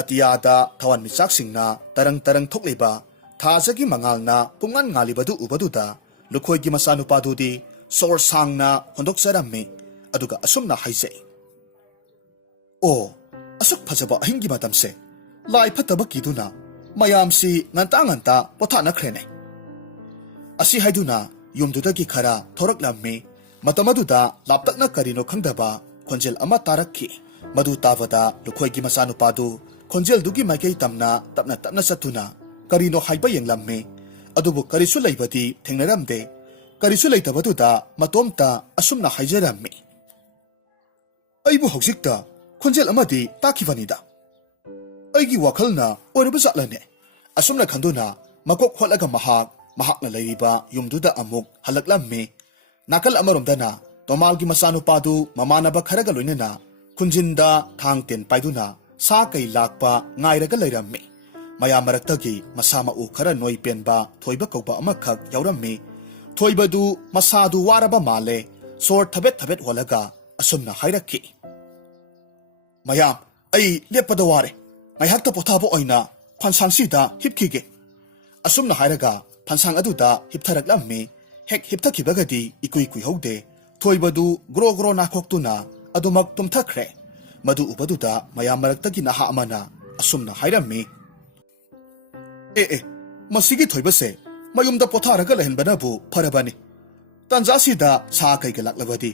ꯑꯇꯤꯌꯥꯗ ꯊꯋꯥꯟꯃꯤꯆꯥꯛꯁꯤꯡꯅ ꯇꯔꯪ ꯊꯣꯛꯂꯤꯕ, ꯊꯥꯖꯒꯤ ꯃꯉꯥꯜꯅ ꯄꯨꯡꯉꯥꯟ ꯉꯥꯜꯂꯤꯕꯗꯨ ꯎꯕꯗꯨꯗ ꯂꯨꯈꯣꯏꯒꯤ ꯃꯆꯥꯅꯨꯄꯥꯗꯨꯗꯤ ꯁꯣꯔ ꯁꯥꯡꯅ ꯍꯣꯟꯗꯣꯛꯆꯔꯝꯃꯤ꯫ ꯑꯗꯨꯒ ꯑꯁꯨꯝꯅ ꯍꯥꯏꯖꯩ, ꯑꯣ, ꯑꯁꯨꯛ ꯐꯖꯕ ꯑꯍꯤꯡꯒꯤ ꯃꯇꯝꯁꯦ ꯂꯥꯏ ꯐꯠꯇꯕ ꯀꯤꯗꯨꯅ ꯃꯌꯥꯝꯁꯤ ꯉꯟꯇꯥ ꯄꯣꯊꯥꯅꯈ꯭ꯔꯦꯅꯦ꯫ ꯑꯁꯤ ꯍꯥꯏꯗꯨꯅ ꯌꯨꯝꯗꯨꯗꯒꯤ ꯈꯔ ꯊꯣꯔꯛꯂꯝꯃꯤ꯫ ꯃꯇꯝ ꯑꯗꯨꯗ ꯂꯥꯞꯇꯛꯅ ꯀꯔꯤꯅꯣ ꯈꯪꯗꯕ ꯈꯣꯟꯖꯦꯜ ꯑꯃ ꯇꯥꯔꯛꯈꯤ꯫ ꯃꯗꯨ ꯇꯥꯕꯗ ꯂꯨꯈꯣꯏꯒꯤ ꯃꯆꯥꯅꯨꯄꯥꯗꯨ ꯈꯣꯟꯖꯦꯜꯗꯨꯒꯤ ꯃꯥꯏꯀꯩ ꯇꯞꯅ ꯆꯠꯇꯨꯅ ꯀꯔꯤꯅꯣ ꯍꯥꯏꯕ ꯌꯦꯡꯂꯝꯃꯤ꯫ ꯑꯗꯨꯕꯨ ꯀꯔꯤꯁꯨ ꯂꯩꯕꯗꯤ ꯊꯦꯡꯅꯔꯝꯗꯦ꯫ ꯀꯔꯤꯁꯨ ꯂꯩꯇꯕꯗꯨꯗ ꯃꯇꯣꯝꯇ ꯑꯁꯨꯝꯅ ꯍꯥꯏꯖꯔꯝꯃꯤ, ꯑꯩꯕꯨ ꯍꯧꯖꯤꯛꯇ ꯈꯣꯟꯖꯦꯜ ꯑꯃꯗꯤ ꯇꯥꯈꯤꯕꯅꯤꯗ꯫ ꯑꯩꯒꯤ ꯋꯥꯈꯜꯅ ꯑꯣꯏꯔꯕ ꯖꯥꯠꯂꯅꯦ꯫ ꯑꯁꯨꯝꯅ ꯈꯟꯗꯨꯅ ꯃꯀꯣꯛ ꯍꯣꯠꯂꯒ ꯃꯍꯥꯛꯅ ꯂꯩꯔꯤꯕ ꯌꯨꯝꯗꯨꯗ ꯑꯃꯨꯛ ꯍꯜꯂꯛꯂꯝꯃꯤ꯫ ꯅꯥꯀꯜ ꯑꯃꯔꯣꯝꯗꯅ ꯇꯣꯃꯥꯜꯒꯤ ꯃꯆꯥꯅꯨꯄꯥꯗꯨ ꯃꯃꯥꯟꯅꯕ ꯈꯔꯒ ꯂꯣꯏꯅꯅ ꯈꯨꯟꯖꯤꯟꯗ ꯊꯥꯡ ꯇꯦꯟ ꯄꯥꯏꯗꯨꯅ ꯁꯥ ꯀꯩ ꯂꯥꯛꯄ ꯉꯥꯏꯔꯒ ꯂꯩꯔꯝꯃꯤ꯫ ꯃꯌꯥꯝ ꯃꯔꯛꯇꯒꯤ ꯃꯁꯥ ꯃꯎ ꯈꯔ ꯅꯣꯏ ꯄꯦꯟꯕ ꯊꯣꯏꯕ ꯀꯧꯕ ꯑꯃꯈꯛ ꯌꯥꯎꯔꯝꯃꯤ꯫ ꯊꯣꯏꯕꯗꯨ ꯃꯁꯥꯗꯨ ꯋꯥꯔꯕ ꯃꯥꯜꯂꯦ꯫ ꯁꯣꯔ ꯊꯕꯦꯠ ꯍꯣꯜꯂꯒ ꯑꯁꯨꯝꯅ ꯍꯥꯏꯔꯛꯈꯤ, ꯃꯌꯥꯝ, ꯑꯩ ꯂꯦꯞꯄꯗ ꯋꯥꯔꯦ꯫ ꯉꯥꯏꯍꯥꯛꯇ ꯄꯣꯊꯥꯕ ꯑꯣꯏꯅ ꯐꯟꯁꯥꯡꯁꯤꯗ ꯍꯤꯞꯈꯤꯒꯦ꯫ ꯑꯁꯨꯝꯅ ꯍꯥꯏꯔꯒ ꯐꯟꯁꯥꯡ ꯑꯗꯨꯗ ꯍꯤꯞꯊꯔꯛꯂꯝꯃꯤ꯫ ꯍꯦꯛ ꯍꯤꯞꯊꯈꯤꯕꯒꯗꯤ ꯏꯀꯨꯏ ꯀꯨꯏꯍꯧꯗꯦ ꯊꯣꯏꯕꯗꯨ ꯒ꯭ꯔꯣ ꯅꯥꯈꯣꯛꯇꯨꯅ ꯑꯗꯨꯃꯛ ꯇꯨꯝꯊꯈ꯭ꯔꯦ꯫ ꯃꯗꯨ ꯎꯕꯗꯨꯗ ꯃꯌꯥꯝ ꯃꯔꯛꯇꯒꯤ ꯅꯍꯥ ꯑꯃꯅ ꯑꯁꯨꯝꯅ ꯍꯥꯏꯔꯝꯃꯤ, ꯃꯁꯤꯒꯤ ꯊꯣꯏꯕꯁꯦ ꯃꯌꯨꯝꯗ ꯄꯣꯊꯥꯔꯒ ꯂꯩꯍꯟꯕꯅꯕꯨ ꯐꯔꯕꯅꯤ꯫ ꯇꯥꯟꯖꯥꯁꯤꯗ ꯁꯥ ꯀꯩꯒ ꯂꯥꯛꯂꯕꯗꯤ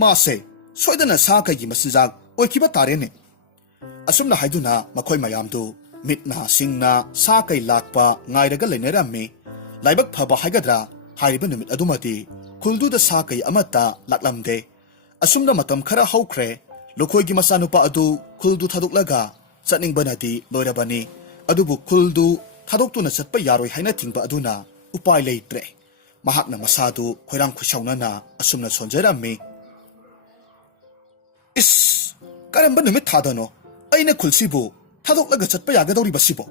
ꯃꯥꯁꯦ ꯁꯣꯏꯗꯅ ꯁꯥ ꯀꯩꯒꯤ ꯃꯆꯤꯟꯖꯥꯛ ꯑꯣꯏꯈꯤꯕ ꯇꯥꯔꯦꯅꯦ꯫ ꯑꯁꯨꯝꯅ ꯍꯥꯏꯗꯨꯅ ꯃꯈꯣꯏ ꯃꯌꯥꯝꯗꯨ ꯃꯤꯠꯅ ꯁꯤꯡꯅ ꯁꯥ ꯀꯩ ꯂꯥꯛꯄ ꯉꯥꯏꯔꯒ ꯂꯩꯅꯔꯝꯃꯤ꯫ ꯂꯥꯏꯕꯛ ꯐꯕ ꯍꯥꯏꯒꯗ꯭ꯔꯥ, ꯍꯥꯏꯔꯤꯕ ꯅꯨꯃꯤꯠ ꯑꯗꯨꯃꯗꯤ ꯈꯨꯜꯗꯨꯗ ꯁꯥ ꯀꯩ ꯑꯃꯠꯇ ꯂꯥꯛꯂꯝꯗꯦ꯫ ꯑꯁꯨꯝꯅ ꯃꯇꯝ ꯈꯔ ꯍꯧꯈ꯭ꯔꯦ꯫ ꯂꯨꯈꯣꯏꯒꯤ ꯃꯆꯥꯅꯨꯄꯥ ꯑꯗꯨ ꯈꯨꯜꯗꯨ ꯊꯥꯗꯣꯛꯂꯒ ꯆꯠꯅꯤꯡꯕꯅꯗꯤ ꯂꯣꯏꯔꯕꯅꯤ꯫ ꯑꯗꯨꯕꯨ ꯈꯨꯜꯗꯨ ꯊꯥꯗꯣꯛꯇꯨꯅ ꯆꯠꯄ ꯌꯥꯔꯣꯏ ꯍꯥꯏꯅ ꯊꯤꯡꯕ ꯑꯗꯨꯅ ꯎꯄꯥꯏ ꯂꯩꯇ꯭ꯔꯦ꯫ ꯃꯍꯥꯛꯅ ꯃꯁꯥꯗꯨ ꯈꯣꯏꯔꯥꯡ ꯈꯣꯏꯁꯥꯎꯅꯅ ꯑꯁꯨꯝꯅ ꯁꯣꯟꯖꯔꯝꯃꯤ, ꯀꯔꯝꯕ ꯅꯨꯃꯤꯠ ꯊꯥꯗꯅꯣ ꯑꯩꯅ ꯈꯨꯜꯁꯤꯕꯨ ꯊꯥꯗꯣꯛꯂꯒ ꯆꯠꯄ ꯌꯥꯒꯗꯧꯔꯤꯕꯁꯤꯕꯣ?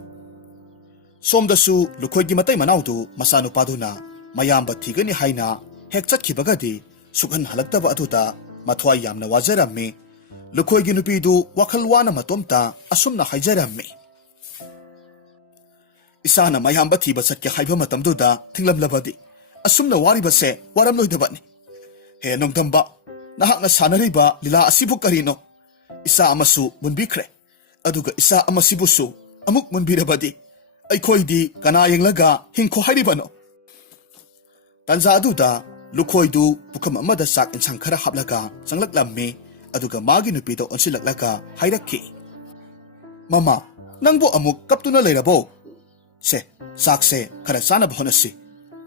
ꯁꯣꯝꯗꯁꯨ ꯂꯨꯈꯣꯏꯒꯤ ꯃꯇꯩ ꯃꯅꯥꯎꯗꯨ ꯃꯆꯥꯅꯨꯄꯥꯗꯨꯅ ꯃꯌꯥꯝꯕ ꯊꯤꯒꯅꯤ ꯍꯥꯏꯅ ꯍꯦꯛ ꯆꯠꯈꯤꯕꯒꯗꯤ ꯁꯨꯛꯍꯟ ꯍꯜꯂꯛꯇꯕ ꯑꯗꯨꯗ ꯃꯊ꯭ꯋꯥꯏ ꯌꯥꯝꯅ ꯋꯥꯖꯔꯝꯃꯤ꯫ ꯂꯨꯈꯣꯏꯒꯤ ꯅꯨꯄꯤꯗꯨ ꯋꯥꯈꯜ ꯋꯥꯅ ꯃꯇꯣꯝꯇ ꯑꯁꯨꯝꯅ ꯍꯥꯏꯖꯔꯝꯃꯤ, ꯏꯁꯥꯅ ꯃꯌꯥꯝꯕ ꯊꯤꯕ ꯆꯠꯀꯦ ꯍꯥꯏꯕ ꯃꯇꯝꯗꯨꯗ ꯊꯤꯡꯂꯝꯂꯕꯗꯤ ꯑꯁꯨꯝꯅ ꯋꯥꯔꯤꯕꯁꯦ ꯋꯥꯔꯝꯂꯣꯏꯗꯕꯅꯤ꯫ ꯍꯦ ꯅꯣꯡꯗꯝꯕ, ꯅꯍꯥꯛꯅ ꯁꯥꯟꯅꯔꯤꯕ ꯂꯤꯂꯥ ꯑꯁꯤꯕꯨ ꯀꯔꯤꯅꯣ? ꯏꯆꯥ ꯑꯃꯁꯨ ꯃꯨꯟꯕꯤꯈ꯭ꯔꯦ, ꯑꯗꯨꯒ ꯏꯆꯥ ꯑꯃꯁꯤꯕꯨꯁꯨ ꯑꯃꯨꯛ ꯃꯨꯟꯕꯤꯔꯕꯗꯤ ꯑꯩꯈꯣꯏꯗꯤ ꯀꯅꯥ ꯌꯦꯡꯂꯒ ꯍꯤꯡꯈꯣ ꯍꯥꯏꯔꯤꯕꯅꯣ? ꯇꯥꯟꯖꯥ ꯑꯗꯨꯗ ꯂꯨꯈꯣꯏꯗꯨ ꯄꯨꯈꯝ ꯑꯃꯗ ꯆꯥꯛ ꯏꯟꯁꯥꯡ ꯈꯔ ꯍꯥꯞꯂꯒ ꯆꯪꯂꯛꯂꯝꯃꯤ꯫ ꯑꯗꯨꯒ ꯃꯥꯒꯤ ꯅꯨꯄꯤꯗ ꯑꯣꯟꯁꯤꯜꯂꯛꯂꯒ ꯍꯥꯏꯔꯛꯈꯤ, ꯃꯃꯥ, ꯅꯪꯕꯨ ꯑꯃꯨꯛ ꯀꯞꯇꯨꯅ ꯂꯩꯔꯕꯣ? ꯁꯦ, ꯆꯥꯛꯁꯦ ꯈꯔ ꯆꯥꯅꯕ ꯍꯣꯠꯅꯁꯤ,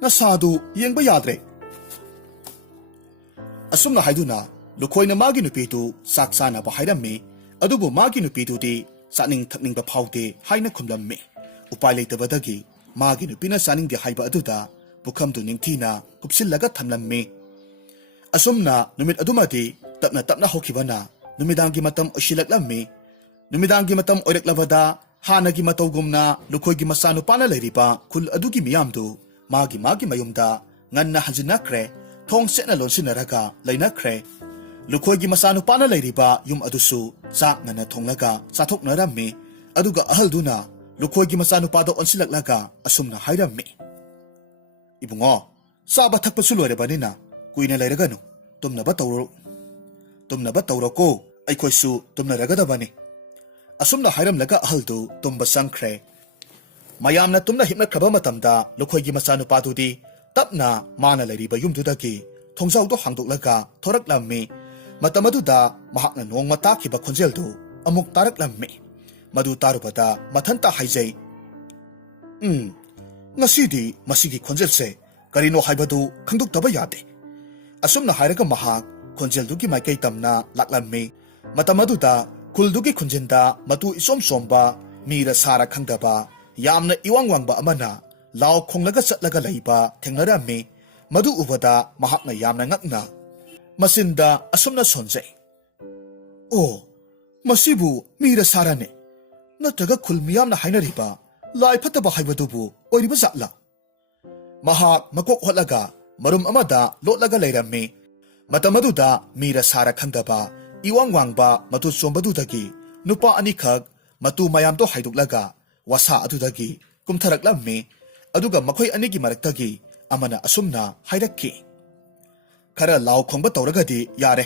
ꯅꯁꯥꯗꯨ ꯌꯦꯡꯕ ꯌꯥꯗ꯭ꯔꯦ꯫ ꯑꯁꯨꯝꯅ ꯍꯥꯏꯗꯨꯅ ꯂꯨꯈꯣꯏꯅ ꯃꯥꯒꯤ ꯅꯨꯄꯤꯗꯨ ꯆꯥꯛ ꯆꯥꯅꯕ ꯍꯥꯏꯔꯝꯃꯤ꯫ ꯑꯗꯨꯕꯨ ꯃꯥꯒꯤ ꯅꯨꯄꯤꯗꯨꯗꯤ ꯆꯥꯅꯤꯡ ꯊꯛꯅꯤꯡꯕ ꯐꯥꯎꯗꯦ ꯍꯥꯏꯅ ꯈꯨꯝꯂꯝꯃꯤ꯫ ꯎꯄꯥꯏ ꯂꯩꯇꯕꯗꯒꯤ ꯃꯥꯒꯤ ꯅꯨꯄꯤꯅ ꯆꯥꯅꯤꯡꯗꯦ ꯍꯥꯏꯕ ꯑꯗꯨꯗ ꯄꯨꯈꯝꯗꯨ ꯅꯤꯡꯊꯤꯅ ꯀꯨꯞꯁꯤꯜꯂꯒ ꯊꯝꯂꯝꯃꯤ꯫ ꯑꯁꯨꯝꯅ ꯅꯨꯃꯤꯠ ꯑꯗꯨꯃꯗꯤ ꯇꯞꯅ ꯍꯧꯈꯤꯕꯅ ꯅꯨꯃꯤꯗꯥꯡꯒꯤ ꯃꯇꯝ ꯑꯣꯏꯁꯤꯜꯂꯛꯂꯝꯃꯤ꯫ ꯅꯨꯃꯤꯗꯥꯡꯒꯤ ꯃꯇꯝ ꯑꯣꯏꯔꯛꯂꯕꯗ ꯍꯥꯟꯅꯒꯤ ꯃꯇꯧꯒꯨꯝꯅ ꯂꯨꯈꯣꯏꯒꯤ ꯃꯆꯥꯅꯨꯄꯥꯅ ꯂꯩꯔꯤꯕ ꯈꯨꯜ ꯑꯗꯨꯒꯤ ꯃꯤꯌꯥꯝꯗꯨ ꯃꯥꯒꯤ ꯃꯌꯨꯝꯗ ꯉꯟꯅ ꯍꯟꯖꯤꯟꯅꯈ꯭ꯔꯦ꯫ ꯊꯣꯡ ꯆꯦꯠꯅ ꯂꯣꯟꯁꯤꯟꯅꯔꯒ ꯂꯩꯅꯈ꯭ꯔꯦ꯫ ꯂꯨꯈꯣꯏꯒꯤ ꯃꯆꯥꯅꯨꯄꯥꯅ ꯂꯩꯔꯤꯕ ꯌꯨꯝ ꯑꯗꯨꯁꯨ ꯆꯥꯛ ꯉꯟꯅ ꯊꯣꯡꯂꯒ ꯆꯥꯊꯣꯛꯅꯔꯝꯃꯤ꯫ ꯑꯗꯨꯒ ꯑꯍꯜꯗꯨꯅ ꯂꯨꯈꯣꯏꯒꯤ ꯃꯆꯥꯅꯨꯄꯥꯗ ꯑꯣꯟꯁꯤꯜꯂꯛꯂꯒ ꯑꯁꯨꯝꯅ ꯍꯥꯏꯔꯝꯃꯤ, ꯏꯕꯨꯡꯉꯣ, ꯆꯥꯕ ꯊꯛꯄꯁꯨ ꯂꯣꯏꯔꯕꯅꯤꯅ ꯀꯨꯏꯅ ꯂꯩꯔꯒꯅꯨ, ꯇꯨꯝꯅꯕ ꯇꯧꯔꯣꯀꯣ, ꯑꯩꯈꯣꯏꯁꯨ ꯇꯨꯝꯅꯔꯒꯗꯕꯅꯤ꯫ ꯑꯁꯨꯝꯅ ꯍꯥꯏꯔꯝꯂꯒ ꯑꯍꯜꯗꯨ ꯇꯨꯝꯕ ꯆꯪꯈ꯭ꯔꯦ꯫ ꯃꯌꯥꯝꯅ ꯇꯨꯝꯅ ꯍꯤꯞꯅꯈ꯭ꯔꯕ ꯃꯇꯝꯗ ꯂꯨꯈꯣꯏꯒꯤ ꯃꯆꯥꯅꯨꯄꯥꯗꯨꯗꯤ ꯇꯞꯅ ꯃꯥꯅ ꯂꯩꯔꯤꯕ ꯌꯨꯝꯗꯨꯗꯒꯤ ꯊꯣꯡꯖꯥꯎꯗꯣ ꯍꯥꯡꯗꯣꯛꯂꯒ ꯊꯣꯔꯛꯂꯝꯃꯤ꯫ ꯃꯇꯝ ꯑꯗꯨꯗ ꯃꯍꯥꯛꯅ ꯅꯣꯡꯃ ꯇꯥꯈꯤꯕ ꯈꯣꯟꯖꯦꯜꯗꯨ ꯑꯃꯨꯛ ꯇꯥꯔꯛꯂꯝꯃꯤ꯫ ꯃꯗꯨ ꯇꯥꯔꯨꯕꯗ ꯃꯊꯟꯇ ꯍꯥꯏꯖꯩ, ꯉꯁꯤꯗꯤ ꯃꯁꯤꯒꯤ ꯈꯣꯟꯖꯦꯜꯁꯦ ꯀꯔꯤꯅꯣ ꯍꯥꯏꯕꯗꯨ ꯈꯪꯗꯣꯛꯇꯕ ꯌꯥꯗꯦ꯫ ꯑꯁꯨꯝꯅ ꯍꯥꯏꯔꯒ ꯃꯍꯥꯛ ꯈꯣꯟꯖꯦꯜꯗꯨꯒꯤ ꯃꯥꯏꯀꯩ ꯇꯝꯅ ꯂꯥꯛꯂꯝꯃꯤ꯫ ꯃꯇꯝ ꯑꯗꯨꯗ ꯈꯨꯜꯗꯨꯒꯤ ꯈꯨꯟꯖꯤꯟꯗ ꯃꯇꯨ ꯏꯆꯣꯝ ꯆꯣꯝꯕ, ꯃꯤꯔ ꯁꯥꯔ ꯈꯪꯗꯕ, ꯌꯥꯝꯅ ꯏꯋꯥꯡ ꯋꯥꯡꯕ ꯑꯃꯅ ꯂꯥꯎ ꯈꯣꯡꯂꯒ ꯆꯠꯂꯒ ꯂꯩꯕ ꯊꯦꯡꯅꯔꯝꯃꯤ꯫ ꯃꯗꯨ ꯎꯕꯗ ꯃꯍꯥꯛꯅ ꯌꯥꯝꯅ ꯉꯛꯅ ꯃꯆꯤꯟꯗ ꯑꯁꯨꯝꯅ ꯁꯣꯟꯖꯩ, ꯑꯣ, ꯃꯁꯤꯕꯨ ꯃꯤꯔ ꯁꯥꯔꯅꯦ, ꯅꯠꯇ꯭ꯔꯒ ꯈꯨꯜ ꯃꯤꯌꯥꯝꯅ ꯍꯥꯏꯅꯔꯤꯕ ꯂꯥꯏ ꯐꯠꯇꯕ ꯍꯥꯏꯕꯗꯨꯕꯨ ꯑꯣꯏꯔꯤꯕ ꯖꯥꯠꯂꯥ? ꯃꯍꯥꯛ ꯃꯀꯣꯛ ꯍꯣꯠꯂꯒ ꯃꯔꯨꯝ ꯑꯃꯗ ꯂꯣꯠꯂꯒ ꯂꯩꯔꯝꯃꯤ꯫ ꯃꯇꯝ ꯑꯗꯨꯗ ꯃꯤꯔ ꯁꯥꯔ ꯈꯪꯗꯕ, ꯏꯋꯥꯡ ꯋꯥꯡꯕ ꯃꯇꯨ ꯆꯣꯝꯕꯗꯨꯗꯒꯤ ꯅꯨꯄꯥ ꯑꯅꯤꯈꯛ ꯃꯇꯨ ꯃꯌꯥꯝꯗꯣ ꯍꯥꯏꯗꯣꯛꯂꯒ ꯋꯥꯁꯥ ꯑꯗꯨꯗꯒꯤ ꯀꯨꯝꯊꯔꯛꯂꯝꯃꯤ꯫ ꯑꯗꯨꯒ ꯃꯈꯣꯏ ꯑꯅꯤꯒꯤ ꯃꯔꯛꯇꯒꯤ ꯑꯃꯅ ꯑꯁꯨꯝꯅ ꯍꯥꯏꯔꯛꯈꯤ, ꯈꯔ ꯂꯥꯎ ꯈꯣꯡꯕ ꯇꯧꯔꯒꯗꯤ ꯌꯥꯔꯦ,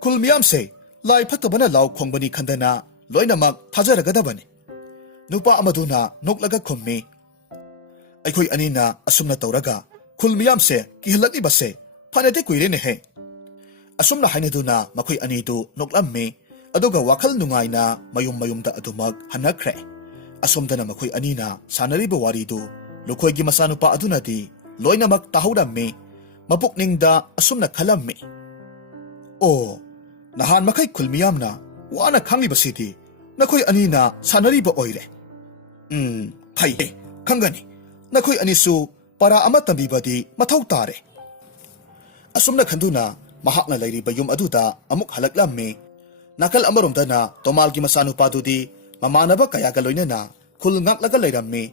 ꯈꯨꯜ ꯃꯤꯌꯥꯝꯁꯦ ꯂꯥꯏ ꯐꯠꯇꯕꯅ ꯂꯥꯎ ꯈꯣꯡꯕꯅꯤ ꯈꯟꯗꯅ ꯂꯣꯏꯅꯃꯛ ꯊꯥꯖꯔꯒꯗꯕꯅꯤ꯫ ꯅꯨꯄꯥ ꯑꯃꯗꯨꯅ ꯅꯣꯛꯂꯒ ꯈꯨꯝꯃꯤ, ꯑꯩꯈꯣꯏ ꯑꯅꯤꯅ ꯑꯁꯨꯝꯅ ꯇꯧꯔꯒ ꯈꯨꯜ ꯃꯤꯌꯥꯝꯁꯦ ꯀꯤꯍꯜꯂꯛꯂꯤꯕꯁꯦ ꯐꯅꯗꯤ ꯀꯨꯏꯔꯦꯅꯦꯍꯦ꯫ ꯑꯁꯨꯝꯅ ꯍꯥꯏꯅꯗꯨꯅ ꯃꯈꯣꯏ ꯑꯅꯤꯗꯨ ꯅꯣꯛꯂꯝꯃꯤ꯫ ꯑꯗꯨꯒ ꯋꯥꯈꯜ ꯅꯨꯡꯉꯥꯏꯅ ꯃꯌꯨꯝ ꯃꯌꯨꯝꯗ ꯑꯗꯨꯃꯛ ꯍꯟꯅꯈ꯭ꯔꯦ꯫ ꯑꯁꯣꯝꯗꯅ ꯃꯈꯣꯏ ꯑꯅꯤꯅ ꯁꯥꯟꯅꯔꯤꯕ ꯋꯥꯔꯤꯗꯨ ꯂꯨꯈꯣꯏꯒꯤ ꯃꯆꯥꯅꯨꯄꯥ ꯑꯗꯨꯅꯗꯤ ꯂꯣꯏꯅꯃꯛ ꯇꯥꯍꯧꯔꯝꯃꯤ꯫ ꯃꯄꯨꯛꯅꯤꯡꯗ ꯑꯁꯨꯝꯅ ꯈꯜꯂꯝꯃꯤ, ꯑꯣ, ꯅꯍꯥꯟ ꯃꯈꯩ ꯈꯨꯜ ꯃꯤꯌꯥꯝꯅ ꯋꯥꯅ ꯈꯥꯡꯂꯤꯕꯁꯤꯗꯤ ꯅꯈꯣꯏ ꯑꯅꯤꯅ ꯁꯥꯟꯅꯔꯤꯕ ꯑꯣꯏꯔꯦ꯫ ꯐꯩꯌꯦ, ꯈꯪꯒꯅꯤ, ꯅꯈꯣꯏ ꯑꯅꯤꯁꯨ ꯄꯔꯥ ꯑꯃ ꯇꯝꯕꯤꯕꯗꯤ ꯃꯊꯧ ꯇꯥꯔꯦ꯫ ꯑꯁꯨꯝꯅ ꯈꯟꯗꯨꯅ ꯃꯍꯥꯛꯅ ꯂꯩꯔꯤꯕ ꯌꯨꯝ ꯑꯗꯨꯗ ꯑꯃꯨꯛ ꯍꯜꯂꯛꯂꯝꯃꯤ꯫ ꯅꯥꯀꯜ ꯑꯃꯔꯣꯝꯗꯅ ꯇꯣꯃꯥꯜꯒꯤ ꯃꯆꯥꯅꯨꯄꯥꯗꯨꯗꯤ ꯃꯃꯥꯟꯅꯕ ꯀꯌꯥꯒ ꯂꯣꯏꯅꯅ ꯈꯨꯜ ꯉꯥꯛꯂꯒ ꯂꯩꯔꯝꯃꯤ꯫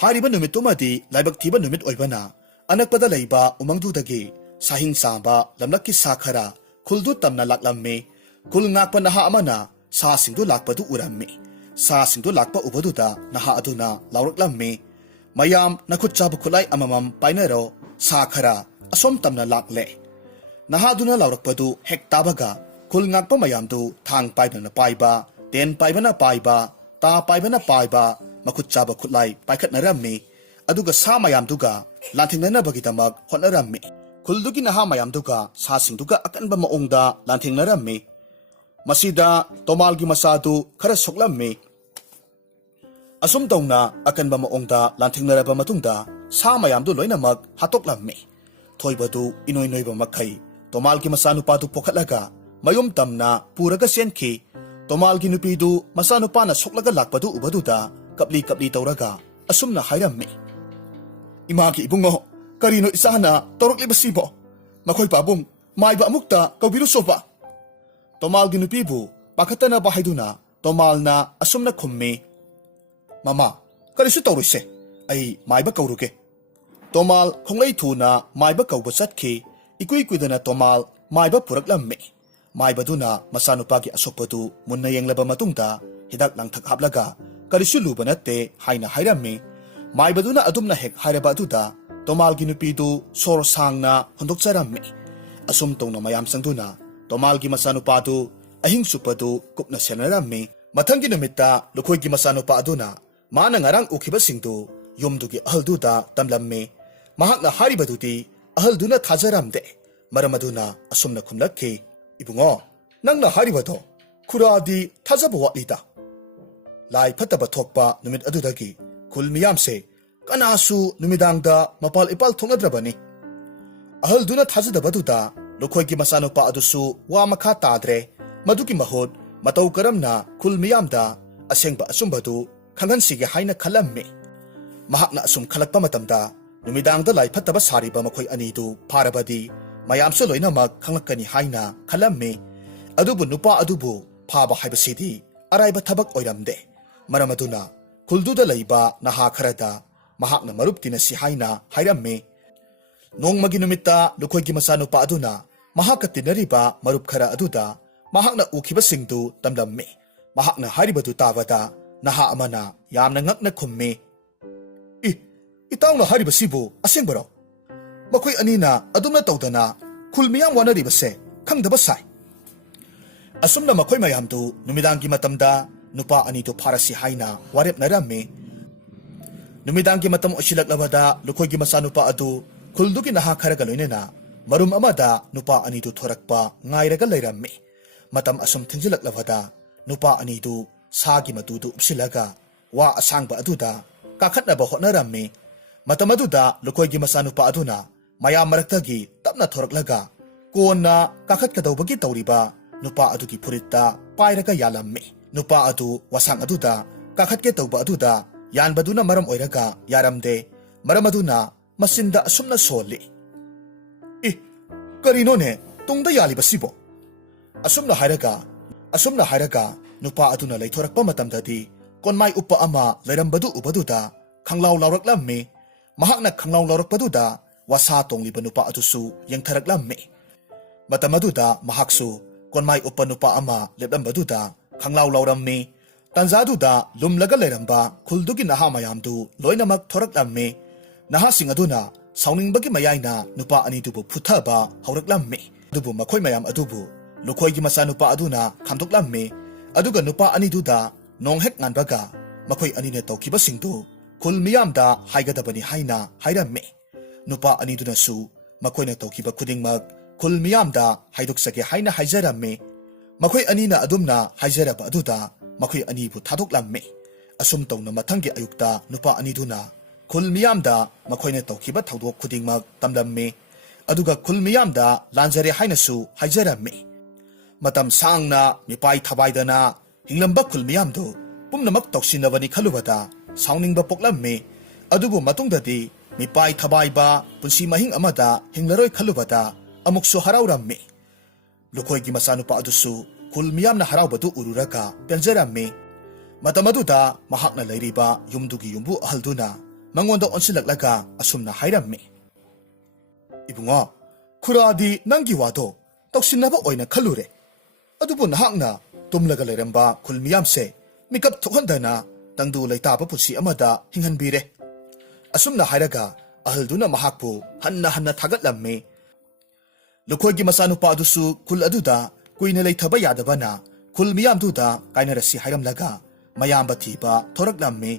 ꯍꯥꯏꯔꯤꯕ ꯅꯨꯃꯤꯠꯇꯨꯃꯗꯤ ꯂꯥꯏꯕꯛ ꯊꯤꯕ ꯅꯨꯃꯤꯠ ꯑꯣꯏꯕꯅ ꯑꯅꯛꯄꯗ ꯂꯩꯕ ꯎꯃꯪꯗꯨꯗꯒꯤ ꯁꯥꯍꯤꯡ ꯆꯥꯕ ꯂꯝꯂꯛꯀꯤ ꯁꯥ ꯈꯔ ꯈꯨꯜꯗꯨ ꯇꯝꯅ ꯂꯥꯛꯂꯝꯃꯤ꯫ ꯈꯨꯜ ꯉꯥꯛꯄ ꯅꯍꯥ ꯑꯃꯅ ꯁꯥꯁꯤꯡꯗꯨ ꯂꯥꯛꯄꯗꯨ ꯎꯔꯝꯃꯤ꯫ ꯁꯥꯁꯤꯡꯗꯨ ꯂꯥꯛꯄ ꯎꯕꯗꯨꯗ ꯅꯍꯥ ꯑꯗꯨꯅ ꯂꯥꯎꯔꯛꯂꯝꯃꯤ, ꯃꯌꯥꯝ ꯅꯈꯨꯠ ꯆꯥꯕ ꯈꯨꯠꯂꯥꯏ ꯑꯃꯃꯝ ꯄꯥꯏꯅꯔꯣ, ꯁꯥ ꯈꯔ ꯑꯁꯣꯝ ꯇꯝꯅ ꯂꯥꯛꯂꯦ꯫ ꯅꯍꯥꯗꯨꯅ ꯂꯥꯎꯔꯛꯄꯗꯨ ꯍꯦꯛ ꯇꯥꯕꯒ ꯈꯨꯜ ꯉꯥꯛꯄ ꯃꯌꯥꯝꯗꯨ ꯊꯥꯡ ꯄꯥꯏꯕꯅ ꯄꯥꯏꯕ, ꯇꯦꯟ ꯄꯥꯏꯕꯅ ꯄꯥꯏꯕ, ꯇꯥ ꯄꯥꯏꯕꯅ ꯄꯥꯏꯕ, ꯃꯈꯨꯠ ꯆꯥꯕ ꯈꯨꯠꯂꯥꯏ ꯄꯥꯏꯈꯠꯅꯔꯝꯃꯤ꯫ ꯑꯗꯨꯒ ꯁꯥ ꯃꯌꯥꯝꯗꯨꯒ ꯂꯥꯟꯊꯦꯡꯅꯅꯕꯒꯤꯗꯃꯛ ꯍꯣꯠꯅꯔꯝꯃꯤ꯫ ꯈꯨꯜꯗꯨꯒꯤ ꯅꯍꯥ ꯃꯌꯥꯝꯗꯨꯒ ꯁꯥꯁꯤꯡꯗꯨꯒ ꯑꯀꯟꯕ ꯃꯑꯣꯡꯗ ꯂꯥꯟꯊꯦꯡꯅꯔꯝꯃꯤ꯫ ꯃꯁꯤꯗ ꯇꯣꯃꯥꯜꯒꯤ ꯃꯆꯥꯗꯨ ꯈꯔ ꯁꯣꯛꯂꯝꯃꯤ꯫ ꯑꯁꯨꯝ ꯇꯧꯅ ꯑꯀꯟꯕ ꯃꯑꯣꯡꯗ ꯂꯥꯟꯊꯦꯡꯅꯔꯕ ꯃꯇꯨꯡꯗ ꯁꯥ ꯃꯌꯥꯝꯗꯨ ꯂꯣꯏꯅꯃꯛ ꯍꯥꯠꯇꯣꯛꯂꯝꯃꯤ꯫ ꯊꯣꯏꯕꯗꯨ ꯏꯅꯣꯏ ꯅꯣꯏꯕ ꯃꯈꯩ ꯇꯣꯃꯥꯜꯒꯤ ꯃꯆꯥꯅꯨꯄꯥꯗꯨ ꯄꯣꯈꯠꯂꯒ ꯃꯌꯨꯝ ꯇꯝꯅ ꯄꯨꯔꯒ ꯆꯦꯟꯈꯤ꯫ ꯇꯣꯃꯥꯜꯒꯤ ꯅꯨꯄꯤꯗꯨ ꯃꯆꯥꯅꯨꯄꯥꯅ ꯁꯣꯛꯂꯒ ꯂꯥꯛꯄꯗꯨ ꯎꯕꯗꯨꯗ ꯀꯞꯂꯤ ꯀꯞꯂꯤ ꯇꯧꯔꯒ ꯑꯁꯨꯝꯅ ꯍꯥꯏꯔꯝꯃꯤ, ꯏꯃꯥꯒꯤ ꯏꯕꯨꯡꯉꯣ, ꯀꯔꯤꯅꯣ ꯏꯆꯥꯅ ꯇꯧꯔꯛꯂꯤꯕꯁꯤꯕꯣ? ꯃꯈꯣꯏ ꯄꯥꯕꯨꯡ ꯃꯥꯏꯕ ꯑꯃꯨꯛꯇ ꯀꯧꯕꯤꯔꯨꯆꯣꯕ꯫ ꯇꯣꯃꯥꯜꯒꯤ ꯅꯨꯄꯤꯕꯨ ꯄꯥꯈꯠꯇꯅꯕ ꯍꯥꯏꯗꯨꯅ ꯇꯣꯃꯥꯜꯅ ꯑꯁꯨꯝꯅ ꯈꯨꯝꯃꯤ, ꯃꯃꯥ, ꯀꯔꯤꯁꯨ ꯇꯧꯔꯣꯏꯁꯦ, ꯑꯩ ꯃꯥꯏꯕ ꯀꯧꯔꯨꯒꯦ꯫ ꯇꯣꯃꯥꯜ ꯈꯣꯡꯂꯩ ꯊꯨꯅ ꯃꯥꯏꯕ ꯀꯧꯕ ꯆꯠꯈꯤ꯫ ꯏꯀꯨꯏ ꯀꯨꯏꯗꯅ ꯇꯣꯃꯥꯜ ꯃꯥꯏꯕ ꯄꯨꯔꯛꯂꯝꯃꯤ꯫ ꯃꯥꯏꯕꯗꯨꯅ ꯃꯆꯥꯅꯨꯄꯥꯒꯤ ꯑꯁꯣꯛꯄꯗꯨ ꯃꯨꯟꯅ ꯌꯦꯡꯂꯕ ꯃꯇꯨꯡꯗ ꯍꯤꯗꯥꯛ ꯂꯥꯡꯊꯛ ꯍꯥꯞꯂꯒ ꯀꯔꯤꯁꯨ ꯂꯨꯕ ꯅꯠꯇꯦ ꯍꯥꯏꯅ ꯍꯥꯏꯔꯝꯃꯤ꯫ ꯃꯥꯏꯕꯗꯨꯅ ꯑꯗꯨꯝꯅ ꯍꯦꯛ ꯍꯥꯏꯔꯕ ꯑꯗꯨꯗ ꯇꯣꯃꯥꯜꯒꯤ ꯅꯨꯄꯤꯗꯨ ꯁꯣꯔ ꯁꯥꯡꯅ ꯍꯣꯟꯗꯣꯛꯆꯔꯝꯃꯤ꯫ ꯑꯁꯨꯝ ꯇꯧꯅ ꯃꯌꯥꯝ ꯆꯪꯗꯨꯅ ꯇꯣꯃꯥꯜꯒꯤ ꯃꯆꯥꯅꯨꯄꯥꯗꯨ ꯑꯍꯤꯡ ꯆꯨꯞꯄꯗꯨ ꯀꯨꯞꯅ ꯁꯦꯟꯅꯔꯝꯃꯤ꯫ ꯃꯊꯪꯒꯤ ꯅꯨꯃꯤꯠꯇ ꯂꯨꯈꯣꯏꯒꯤ ꯃꯆꯥꯅꯨꯄꯥ ꯑꯗꯨꯅ ꯃꯥꯅ ꯉꯔꯥꯡ ꯎꯈꯤꯕꯁꯤꯡꯗꯨ ꯌꯨꯝꯗꯨꯒꯤ ꯑꯍꯜꯗꯨꯗ ꯇꯝꯂꯝꯃꯤ꯫ ꯃꯍꯥꯛꯅ ꯍꯥꯏꯔꯤꯕꯗꯨꯗꯤ ꯑꯍꯜꯗꯨꯅ ꯊꯥꯖꯔꯝꯗꯦ꯫ ꯃꯔꯝ ꯑꯗꯨꯅ ꯑꯁꯨꯝꯅ ꯈꯨꯝꯂꯛꯈꯤ, ꯏꯕꯨꯡꯉꯣ, ꯅꯪꯅ ꯍꯥꯏꯔꯤꯕꯗꯣ ꯈꯨꯔꯥꯗꯤ ꯊꯥꯖꯕ ꯋꯥꯠꯂꯤꯗ꯫ ꯂꯥꯏ ꯐꯠꯇꯕ ꯊꯣꯛꯄ ꯅꯨꯃꯤꯠ ꯑꯗꯨꯗꯒꯤ ꯈꯨꯜ ꯃꯤꯌꯥꯝꯁꯦ ꯀꯅꯥꯁꯨ ꯅꯨꯃꯤꯗꯥꯡꯗ ꯃꯄꯥꯜ ꯏꯄꯥꯜ ꯊꯣꯛꯅꯗ꯭ꯔꯕꯅꯤ꯫ ꯑꯍꯜꯗꯨꯅ ꯊꯥꯖꯗꯕꯗꯨꯗ ꯂꯨꯈꯣꯏꯒꯤ ꯃꯆꯥꯅꯨꯄꯥ ꯑꯗꯨꯁꯨ ꯋꯥ ꯃꯈꯥ ꯇꯥꯗ꯭ꯔꯦ꯫ ꯃꯗꯨꯒꯤ ꯃꯍꯨꯠ ꯃꯇꯧ ꯀꯔꯝꯅ ꯈꯨꯜ ꯃꯤꯌꯥꯝꯗ ꯑꯁꯦꯡꯕ ꯑꯆꯨꯝꯕꯗꯨ ꯈꯪꯍꯟꯁꯤꯒꯦ ꯍꯥꯏꯅ ꯈꯜꯂꯝꯃꯤ꯫ ꯃꯍꯥꯛꯅ ꯑꯁꯨꯝ ꯈꯜꯂꯛꯄ ꯃꯇꯝꯗ ꯅꯨꯃꯤꯗꯥꯡꯗ ꯂꯥꯏ ꯐꯠꯇꯕ ꯁꯥꯔꯤꯕ ꯃꯈꯣꯏ ꯑꯅꯤꯗꯨ ꯐꯥꯔꯕꯗꯤ ꯃꯌꯥꯝꯁꯨ ꯂꯣꯏꯅꯃꯛ ꯈꯪꯂꯛꯀꯅꯤ ꯍꯥꯏꯅ ꯈꯜꯂꯝꯃꯤ꯫ ꯑꯗꯨꯕꯨ ꯅꯨꯄꯥ ꯑꯗꯨꯕꯨ ꯐꯥꯕ ꯍꯥꯏꯕꯁꯤꯗꯤ ꯑꯔꯥꯏꯕ ꯊꯕꯛ ꯑꯣꯏꯔꯝꯗꯦ꯫ ꯃꯔꯝ ꯑꯗꯨꯅ ꯈꯨꯜꯗꯨꯗ ꯂꯩꯕ ꯅꯍꯥ ꯈꯔꯗ ꯃꯍꯥꯛꯅ ꯃꯔꯨꯞ ꯇꯤꯟꯅꯁꯤ ꯍꯥꯏꯅ ꯍꯥꯏꯔꯝꯃꯤ꯫ ꯅꯣꯡꯃꯒꯤ ꯅꯨꯃꯤꯠꯇ ꯂꯨꯈꯣꯏꯒꯤ ꯃꯆꯥꯅꯨꯄꯥ ꯑꯗꯨꯅ ꯃꯍꯥꯛꯀ ꯇꯤꯟꯅꯔꯤꯕ ꯃꯔꯨꯞ ꯈꯔ ꯑꯗꯨꯗ ꯃꯍꯥꯛꯅ ꯎꯈꯤꯕꯁꯤꯡꯗꯨ ꯇꯝꯂꯝꯃꯤ꯫ ꯃꯍꯥꯛꯅ ꯍꯥꯏꯔꯤꯕꯗꯨ ꯇꯥꯕꯗ ꯅꯍꯥ ꯑꯃꯅ ꯌꯥꯝꯅ ꯉꯛꯅ ꯈꯨꯝꯃꯤ, ꯏꯇꯥꯎꯅ ꯍꯥꯏꯔꯤꯕꯁꯤꯕꯨ ꯑꯁꯦꯡꯕꯔꯣ? ꯃꯈꯣꯏ ꯑꯅꯤꯅ ꯑꯗꯨꯝꯅ ꯇꯧꯗꯅ ꯈꯨꯜ ꯃꯤꯌꯥꯝ ꯋꯥꯅꯔꯤꯕꯁꯦ ꯈꯪꯗꯕ ꯁꯥꯏ꯫ ꯑꯁꯨꯝꯅ ꯃꯈꯣꯏ ꯃꯌꯥꯝꯗꯨ ꯅꯨꯃꯤꯗꯥꯡꯒꯤ ꯃꯇꯝꯗ ꯅꯨꯄꯥ ꯑꯅꯤꯗꯨ ꯐꯥꯔꯁꯤ ꯍꯥꯏꯅ ꯋꯥꯔꯦꯞꯅꯔꯝꯃꯤ꯫ ꯅꯨꯃꯤꯗꯥꯡꯒꯤ ꯃꯇꯝ ꯑꯣꯏꯁꯤꯜꯂꯛꯂꯕꯗ ꯂꯨꯈꯣꯏꯒꯤ ꯃꯆꯥꯅꯨꯄꯥ ꯑꯗꯨ ꯈꯨꯜꯗꯨꯒꯤ ꯅꯍꯥ ꯈꯔꯒ ꯂꯣꯏꯅꯅ ꯃꯔꯨꯝ ꯑꯃꯗ ꯅꯨꯄꯥ ꯑꯅꯤꯗꯨ ꯊꯣꯔꯛꯄ ꯉꯥꯏꯔꯒ ꯂꯩꯔꯝꯃꯤ ꯃꯇꯝ ꯑꯁꯨꯝ ꯊꯦꯡꯖꯤꯜꯂꯛꯂꯕꯗ ꯅꯨꯄꯥ ꯑꯅꯤꯗꯨ ꯁꯥꯒꯤ ꯃꯇꯨꯗꯨ ꯎꯞꯁꯤꯜꯂꯒ ꯋꯥ ꯑꯁꯥꯡꯕ ꯑꯗꯨꯗ ꯀꯥꯈꯠꯅꯕ ꯍꯣꯠꯅꯔꯝꯃꯤ ꯃꯇꯝ ꯑꯗꯨꯗ ꯂꯨꯈꯣꯏꯒꯤ ꯃꯆꯥꯅꯨꯄꯥ ꯑꯗꯨꯅ ꯃꯌꯥꯝ ꯃꯔꯛꯇꯒꯤ ꯇꯞꯅ ꯊꯣꯔꯛꯂꯒ ꯀꯣꯟꯅ ꯀꯥꯈꯠꯀꯗꯧꯕꯒꯤ ꯇꯧꯔꯤꯕ ꯅꯨꯄꯥ ꯑꯗꯨꯒꯤ ꯐꯨꯔꯤꯠꯇ ꯄꯥꯏꯔꯒ ꯌꯥꯜꯂꯝꯃꯤ ꯅꯨꯄꯥ ꯑꯗꯨ ꯋꯥꯁꯥꯡ ꯑꯗꯨꯗ ꯀꯥꯈꯠꯀꯦ ꯇꯧꯕ ꯑꯗꯨꯗ ꯌꯥꯟꯕꯗꯨꯅ ꯃꯔꯝ ꯑꯣꯏꯔꯒ ꯌꯥꯔꯝꯗꯦ ꯃꯔꯝ ꯑꯗꯨꯅ ꯃꯆꯤꯟꯗ ꯑꯁꯨꯝꯅ ꯁꯣꯜꯂꯤ ꯀꯔꯤꯅꯣꯅꯦ ꯇꯨꯡꯗ ꯌꯥꯜꯂꯤꯕꯁꯤꯕꯣ ꯑꯁꯨꯝꯅ ꯍꯥꯏꯔꯒ ꯅꯨꯄꯥ ꯑꯗꯨꯅ ꯂꯩꯊꯣꯔꯛꯄ ꯃꯇꯝꯗꯗꯤ ꯀꯣꯟꯃꯥꯏ ꯎꯞꯄ ꯑꯃ ꯂꯩꯔꯝꯕꯗꯨ ꯎꯕꯗꯨꯗ ꯈꯪꯂꯥꯎ ꯂꯥꯎꯔꯛꯂꯝꯃꯤ ꯃꯍꯥꯛꯅ ꯈꯪꯂꯥꯎ ꯂꯥꯎꯔꯛꯄꯗꯨꯗ ꯋꯥꯁꯥ ꯇꯣꯡꯂꯤꯕ ꯅꯨꯄꯥ ꯑꯗꯨꯁꯨ ꯌꯦꯡꯊꯔꯛꯂꯝꯃꯤ ꯃꯇꯝ ꯑꯗꯨꯗ ꯃꯍꯥꯛꯁꯨ ꯀꯣꯟꯃꯥꯏ ꯎꯞꯄ ꯅꯨꯄꯥ ꯑꯃ ꯂꯦꯞꯂꯝꯕꯗꯨꯗ ꯈꯪꯂꯥꯎ ꯂꯥꯎꯔꯝꯃꯤ ꯇꯟꯖꯥꯗꯨꯗ ꯂꯨꯝꯂꯒ ꯂꯩꯔꯝꯕ ꯈꯨꯜꯗꯨꯒꯤ ꯅꯍꯥ ꯃꯌꯥꯝꯗꯨ ꯂꯣꯏꯅꯃꯛ ꯊꯣꯔꯛꯂꯝꯃꯤ ꯅꯍꯥꯁꯤꯡ ꯑꯗꯨꯅ ꯁꯥꯎꯅꯤꯡꯕꯒꯤ ꯃꯌꯥꯏꯅ ꯅꯨꯄꯥ ꯑꯅꯤꯗꯨꯕꯨ ꯐꯨꯊꯕ ꯍꯧꯔꯛꯂꯝꯃꯤ ꯑꯗꯨꯕꯨ ꯃꯈꯣꯏ ꯃꯌꯥꯝ ꯑꯗꯨꯕꯨ ꯂꯨꯈꯣꯏꯒꯤ ꯃꯆꯥꯅꯨꯄꯥ ꯑꯗꯨꯅ ꯈꯥꯝꯗꯣꯛꯂꯝꯃꯤ ꯑꯗꯨꯒ ꯅꯨꯄꯥ ꯑꯅꯤꯗꯨꯗ ꯅꯣꯡ ꯍꯦꯛ ꯉꯥꯟꯕꯒ ꯃꯈꯣꯏ ꯑꯅꯤꯅ ꯇꯧꯈꯤꯕꯁꯤꯡꯗꯨ ꯈꯨꯜ ꯃꯤꯌꯥꯝꯗ ꯍꯥꯏꯒꯗꯕꯅꯤ ꯍꯥꯏꯅ ꯍꯥꯏꯔꯝꯃꯤ ꯅꯨꯄꯥ ꯑꯅꯤꯗꯨꯅꯁꯨ ꯃꯈꯣꯏꯅ ꯇꯧꯈꯤꯕ ꯈꯨꯗꯤꯡꯃꯛ ꯈꯨꯜ ꯃꯤꯌꯥꯝꯗ ꯍꯥꯏꯗꯣꯛꯆꯒꯦ ꯍꯥꯏꯅ ꯍꯥꯏꯖꯔꯝꯃꯤ ꯃꯈꯣꯏ ꯑꯅꯤꯅ ꯑꯗꯨꯝꯅ ꯍꯥꯏꯖꯔꯕ ꯑꯗꯨꯗ ꯃꯈꯣꯏ ꯑꯅꯤꯕꯨ ꯊꯥꯗꯣꯛꯂꯝꯃꯤ ꯑꯁꯨꯝ ꯇꯧꯅ ꯃꯊꯪꯒꯤ ꯑꯌꯨꯛꯇ ꯅꯨꯄꯥ ꯑꯅꯤꯗꯨꯅ ꯈꯨꯜ ꯃꯤꯌꯥꯝꯗ ꯃꯈꯣꯏꯅ ꯇꯧꯈꯤꯕ ꯊꯧꯗꯣꯛ ꯈꯨꯗꯤꯡꯃꯛ ꯇꯝꯂꯝꯃꯤ ꯑꯗꯨꯒ ꯈꯨꯜ ꯃꯤꯌꯥꯝꯗ ꯂꯥꯟꯖꯔꯦ ꯍꯥꯏꯅꯁꯨ ꯍꯥꯏꯖꯔꯝꯃꯤ ꯃꯇꯝ ꯁꯥꯡꯅ ꯃꯤꯄꯥꯏ ꯊꯕꯥꯏꯗꯅ ꯍꯤꯡꯂꯝꯕ ꯈꯨꯜ ꯃꯤꯌꯥꯝꯗꯨ ꯄꯨꯝꯅꯃꯛ ꯇꯧꯁꯤꯟꯅꯕꯅꯤ ꯈꯜꯂꯨꯕꯗ ꯁꯥꯎꯅꯤꯡꯕ ꯄꯣꯛꯂꯝꯃꯤ ꯑꯗꯨꯕꯨ ꯃꯇꯨꯡꯗꯗꯤ ꯃꯤꯄꯥꯏ ꯊꯕꯥꯏꯕ ꯄꯨꯟꯁꯤ ꯃꯍꯤꯡ ꯑꯃꯗ ꯍꯤꯡꯂꯔꯣꯏ ꯈꯜꯂꯨꯕꯗ ꯑꯃꯨꯛꯁꯨ ꯍꯔꯥꯎꯔꯝꯃꯤ ꯂꯨꯈꯣꯏꯒꯤ ꯃꯆꯥꯅꯨꯄꯥ ꯑꯗꯨꯁꯨ ꯈꯨꯜ ꯃꯤꯌꯥꯝꯅ ꯍꯔꯥꯎꯕꯗꯨ ꯎꯔꯨꯔꯒ ꯄꯦꯟꯖꯔꯝꯃꯤ ꯃꯇꯝ ꯑꯗꯨꯗ ꯃꯍꯥꯛꯅ ꯂꯩꯔꯤꯕ ꯌꯨꯝꯗꯨꯒꯤ ꯌꯨꯝꯕꯨ ꯑꯍꯜꯗꯨꯅ ꯃꯉꯣꯟꯗ ꯑꯣꯟꯁꯤꯜꯂꯛꯂꯒ ꯑꯁꯨꯝꯅ ꯍꯥꯏꯔꯝꯃꯤ ꯏꯕꯨꯡꯉꯣ ꯈꯨꯔꯥꯗꯤ ꯅꯪꯒꯤ ꯋꯥꯗꯣ ꯇꯧꯁꯤꯟꯅꯕ ꯑꯣꯏꯅ ꯈꯜꯂꯨꯔꯦ ꯑꯗꯨꯕꯨ ꯅꯍꯥꯛꯅ ꯇꯨꯝꯂꯒ ꯂꯩꯔꯝꯕ ꯈꯨꯜ ꯃꯤꯌꯥꯝꯁꯦ ꯃꯤꯀꯞ ꯊꯣꯛꯍꯟꯗꯅ ꯇꯪꯗꯨ ꯂꯩꯇꯥꯕ ꯄꯨꯟꯁꯤ ꯑꯃꯗ ꯍꯤꯡꯍꯟꯕꯤꯔꯦ ꯑꯁꯨꯝꯅ ꯍꯥꯏꯔꯒ ꯑꯍꯜꯗꯨꯅ ꯃꯍꯥꯛꯄꯨ ꯍꯟꯅ ꯍꯟꯅ ꯊꯥꯒꯠꯂꯝꯃꯤ ꯂꯨꯈꯣꯏꯒꯤ ꯃꯆꯥꯅꯨꯄꯥ ꯑꯗꯨꯁꯨ ꯈꯨꯜ ꯑꯗꯨꯗ ꯀꯨꯏꯅ ꯂꯩꯊꯕ ꯌꯥꯗꯕꯅ ꯈꯨꯜ ꯃꯤꯌꯥꯝꯗꯨꯗ ꯀꯥꯏꯅꯔꯁꯤ ꯍꯥꯏꯔꯝꯂꯒ ꯃꯌꯥꯝꯕ ꯊꯤꯕ ꯊꯣꯔꯛꯂꯝꯃꯤ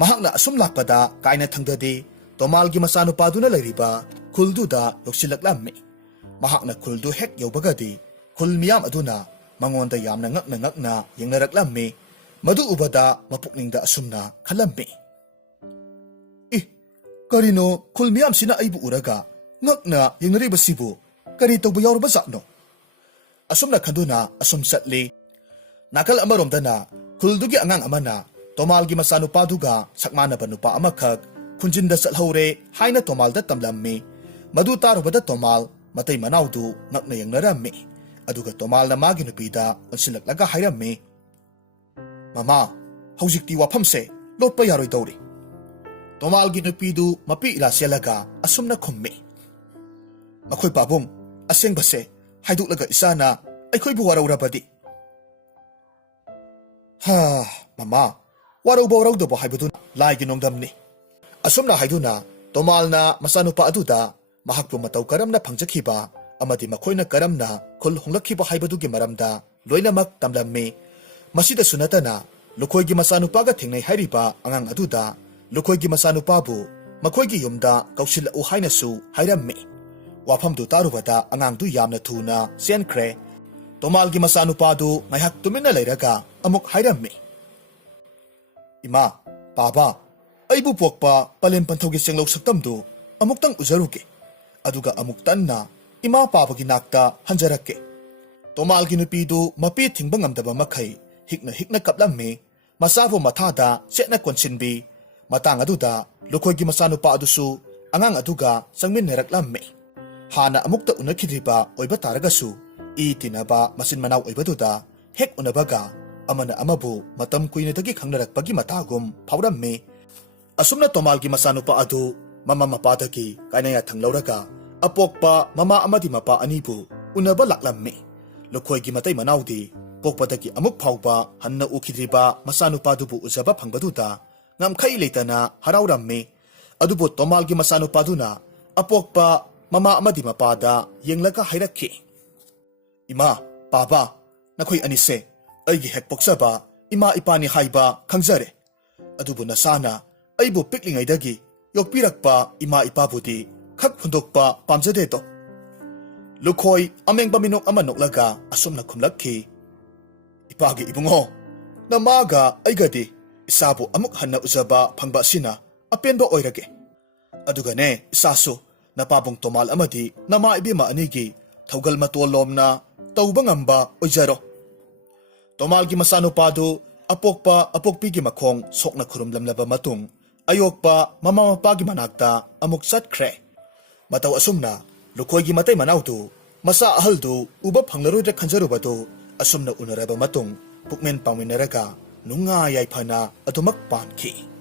ꯃꯍꯥꯛꯅ ꯑꯁꯨꯝ ꯂꯥꯛꯄꯗ ꯀꯥꯏꯅ ꯊꯪꯗꯗꯤ ꯇꯣꯃꯥꯜꯒꯤ ꯃꯆꯥꯅꯨꯄꯥꯗꯨꯅ ꯂꯩꯔꯤꯕ ꯈꯨꯜꯗꯨꯗ ꯌꯧꯁꯤꯜꯂꯛꯂꯝꯃꯤ ꯃꯍꯥꯛꯅ ꯈꯨꯜꯗꯨ ꯍꯦꯛ ꯌꯧꯕꯒꯗꯤ ꯈꯨꯜ ꯃꯤꯌꯥꯝ ꯑꯗꯨꯅ ꯃꯉꯣꯟꯗ ꯌꯥꯝꯅ ꯉꯛꯅ ꯌꯦꯡꯅꯔꯛꯂꯝꯃꯤ ꯃꯗꯨ ꯎꯕꯗ ꯃꯄꯨꯛꯅꯤꯡꯗ ꯑꯁꯨꯝꯅ ꯈꯜꯂꯝꯃꯤ ꯀꯔꯤꯅꯣ ꯈꯨꯜ ꯃꯤꯌꯥꯝꯁꯤꯅ ꯑꯩꯕꯨ ꯎꯔꯒ ꯉꯛꯅ ꯌꯦꯡꯅꯔꯤꯕꯁꯤꯕꯨ ꯀꯔꯤ ꯇꯧꯕ ꯌꯥꯎꯔꯕ ꯖꯥꯠꯅꯣ ꯑꯁꯨꯝꯅ ꯈꯟꯗꯨꯅ ꯑꯁꯨꯝ ꯆꯠꯂꯤ ꯅꯥꯀꯜ ꯑꯃꯔꯣꯝꯗꯅ ꯈꯨꯜꯗꯨꯒꯤ ꯑꯉꯥꯡ ꯑꯃꯅ ꯇꯣꯃꯥꯜꯒꯤ ꯃꯆꯥꯅꯨꯄꯥꯗꯨꯒ ꯁꯛꯃꯥꯟꯅꯕ ꯅꯨꯄꯥ ꯑꯃꯈꯛ ꯈꯨꯟꯖꯤꯟꯗ ꯆꯠꯍꯧꯔꯦ ꯍꯥꯏꯅ ꯇꯣꯃꯥꯜꯗ ꯇꯝꯂꯝꯃꯤ ꯃꯗꯨ ꯇꯥꯔꯨꯕꯗ ꯇꯣꯃꯥꯜ ꯃꯇꯩ ꯃꯅꯥꯎꯗꯨ ꯉꯛꯅ ꯌꯦꯡꯅꯔꯝꯃꯤ ꯑꯗꯨꯒ ꯇꯣꯃꯥꯜꯅ ꯃꯥꯒꯤ ꯅꯨꯄꯤꯗ ꯑꯣꯟꯁꯤꯜꯂꯛꯂꯒ ꯍꯥꯏꯔꯝꯃꯤ ꯃꯃꯥ ꯍꯧꯖꯤꯛꯇꯤ ꯋꯥꯐꯝꯁꯦ ꯂꯣꯠꯄ ꯌꯥꯔꯣꯏꯗꯧꯔꯤ ꯇꯣꯃꯥꯜꯒꯤ ꯅꯨꯄꯤꯗꯨ ꯃꯄꯤ ꯏꯔꯥ ꯆꯦꯜꯂꯒ ꯑꯁꯨꯝꯅ ꯈꯨꯝꯃꯤ ꯑꯩꯈꯣꯏ ꯄꯥꯕꯨꯡ ꯑꯁꯦꯡꯕꯁꯦ ꯍꯥꯏꯗꯣꯛꯂꯒ ꯏꯆꯥꯅ ꯑꯩꯈꯣꯏꯕꯨ ꯋꯥꯔꯧꯔꯕꯗꯤ ꯃꯃꯥ ꯋꯥꯔꯧꯕ ꯋꯥꯔꯧꯗꯕ ꯍꯥꯏꯕꯗꯨꯅ ꯂꯥꯏꯒꯤ ꯅꯣꯡꯗꯝꯅꯤ ꯑꯁꯨꯝꯅ ꯍꯥꯏꯗꯨꯅ ꯇꯣꯃꯥꯜꯅ ꯃꯆꯥꯅꯨꯄꯥ ꯑꯗꯨꯗ ꯃꯍꯥꯛꯄꯨ ꯃꯇꯧ ꯀꯔꯝꯅ ꯐꯪꯖꯈꯤꯕ ꯑꯃꯗꯤ ꯃꯈꯣꯏꯅ ꯀꯔꯝꯅ ꯈꯨꯜ ꯍꯣꯡꯂꯛꯈꯤꯕ ꯍꯥꯏꯕꯗꯨꯒꯤ ꯃꯔꯝꯗ ꯂꯣꯏꯅꯃꯛ ꯇꯝꯂꯝꯃꯤ ꯃꯁꯤꯗꯁꯨ ꯅꯠꯇꯅ ꯂꯨꯈꯣꯏꯒꯤ ꯃꯆꯥꯅꯨꯄꯥꯒ ꯊꯦꯡꯅꯩ ꯍꯥꯏꯔꯤꯕ ꯑꯉꯥꯡ ꯑꯗꯨꯗ ꯂꯨꯈꯣꯏꯒꯤ ꯃꯆꯥꯅꯨꯄꯥꯕꯨ ꯃꯈꯣꯏꯒꯤ ꯌꯨꯝꯗ ꯀꯧꯁꯤꯜꯂꯛꯎ ꯍꯥꯏꯅꯁꯨ ꯍꯥꯏꯔꯝꯃꯤ ꯋꯥꯐꯝꯗꯨ ꯇꯥꯔꯨꯕꯗ ꯑꯉꯥꯡꯗꯨ ꯌꯥꯝꯅ ꯊꯨꯅ ꯆꯦꯟꯈ꯭ꯔꯦ ꯇꯣꯃꯥꯜꯒꯤ ꯃꯆꯥꯅꯨꯄꯥꯗꯨ ꯉꯥꯏꯍꯥꯛ ꯇꯨꯃꯤꯟꯅ ꯂꯩꯔꯒ ꯑꯃꯨꯛ ꯍꯥꯏꯔꯝꯃꯤ ꯏꯃꯥ ꯄꯥꯕꯥ ꯑꯩꯕꯨ ꯄꯣꯛꯄ ꯄꯂꯦꯝ ꯄꯟꯊꯧꯒꯤ ꯆꯦꯡꯂꯧ ꯁꯛꯇꯝꯗꯨ ꯑꯃꯨꯛꯇꯪ ꯎꯖꯔꯨꯒꯦ ꯑꯗꯨꯒ ꯑꯃꯨꯛ ꯇꯟꯅ ꯏꯃꯥ ꯄꯥꯕꯒꯤ ꯅꯥꯛꯇ ꯍꯟꯖꯔꯛꯀꯦ ꯇꯣꯃꯥꯜꯒꯤ ꯅꯨꯄꯤꯗꯨ ꯃꯄꯤ ꯊꯤꯡꯕ ꯉꯝꯗꯕ ꯃꯈꯩ ꯍꯤꯛꯅ ꯀꯞꯂꯝꯃꯤ ꯃꯆꯥꯕꯨ ꯃꯊꯥꯗ ꯆꯦꯠꯅ ꯀꯣꯟꯁꯤꯟꯕꯤ ꯃꯇꯥꯡ ꯑꯗꯨꯗ ꯂꯨꯈꯣꯏꯒꯤ ꯃꯆꯥꯅꯨꯄꯥ ꯑꯗꯨꯁꯨ ꯑꯉꯥꯡ ꯑꯗꯨꯒ ꯆꯪꯃꯤꯟꯅꯔꯛꯂꯝꯃꯤ ꯍꯥꯟꯅ ꯑꯃꯨꯛꯇ ꯎꯅꯈꯤꯗ꯭ꯔꯤꯕ ꯑꯣꯏꯕ ꯇꯥꯔꯒꯁꯨ ꯏ ꯇꯤꯟꯅꯕ ꯃꯆꯤꯟ ꯃꯅꯥꯎ ꯑꯣꯏꯕꯗꯨꯗ ꯍꯦꯛ ꯎꯅꯕꯒ ꯑꯃꯅ ꯑꯃꯕꯨ ꯃꯇꯝ ꯀꯨꯏꯅꯗꯒꯤ ꯈꯪꯅꯔꯛꯄꯒꯤ ꯃꯇꯥꯒꯨꯝ ꯐꯥꯎꯔꯝꯃꯤ ꯑꯁꯨꯝꯅ ꯇꯣꯃꯥꯜꯒꯤ ꯃꯆꯥꯅꯨꯄꯥ ꯑꯗꯨ ꯃꯃꯥ ꯃꯄꯥꯗꯒꯤ ꯀꯥꯏꯅ ꯌꯥꯊꯪ ꯂꯧꯔꯒ ꯑꯄꯣꯛꯄ ꯃꯃꯥ ꯑꯃꯗꯤ ꯃꯄꯥ ꯑꯅꯤꯕꯨ ꯎꯅꯕ ꯂꯥꯛꯂꯝꯃꯤ ꯂꯨꯈꯣꯏꯒꯤ ꯃꯇꯩ ꯃꯅꯥꯎꯗꯤ ꯄꯣꯛꯄꯗꯒꯤ ꯑꯃꯨꯛ ꯐꯥꯎꯕ ꯍꯟꯅ ꯎꯈꯤꯗ꯭ꯔꯤꯕ ꯃꯆꯥꯅꯨꯄꯥꯗꯨꯕꯨ ꯎꯖꯕ ꯐꯪꯕꯗꯨꯗ ꯉꯝꯈꯩ ꯂꯩꯇꯅ ꯍꯔꯥꯎꯔꯝꯃꯤ ꯑꯗꯨꯕꯨ ꯇꯣꯃꯥꯜꯒꯤ ꯃꯆꯥꯅꯨꯄꯥꯗꯨꯅ ꯑꯄꯣꯛꯄ ꯃꯃꯥ ꯑꯃꯗꯤ ꯃꯄꯥꯗ ꯌꯦꯡꯂꯒ ꯍꯥꯏꯔꯛꯈꯤ ꯏꯃꯥ ꯄꯥꯕꯥ ꯅꯈꯣꯏ ꯑꯅꯤꯁꯦ ꯑꯩꯒꯤ ꯍꯦꯛ ꯄꯣꯛꯆꯕ ꯏꯃꯥ ꯏꯄꯥꯅꯤ ꯍꯥꯏꯕ ꯈꯪꯖꯔꯦ ꯑꯗꯨꯕꯨ ꯅꯁꯥꯅ ꯑꯩꯕꯨ ꯄꯤꯛꯂꯤꯉꯩꯗꯒꯤ ꯌꯣꯛꯄꯤꯔꯛꯄ ꯏꯃꯥ ꯏꯄꯥꯕꯨꯗꯤ khak phundokpa pamjade to. Lukhoi ameng paminok ama noklaga asumna khumlakhi. Ipagi ibungo, namaga aigadi isabu amuk hanna uzaba phangba sina apenba oirage. Adugane isasu napabong tomal amadi nama ibima anigi thaugal matolomna tauba ngamba oijaro. Tomalgi masanupadu apokpa apokpigi makhong sokna khurumlamlaba matung ayokpa mama mapagi manakta amuk satkre. Mataw asumna lukhoygi matay manawdu masa ahaldu uba phanglaroy khanjarubado asumna unaraba matung pukmen pangminaraga nunga yaifana adumak pankhi.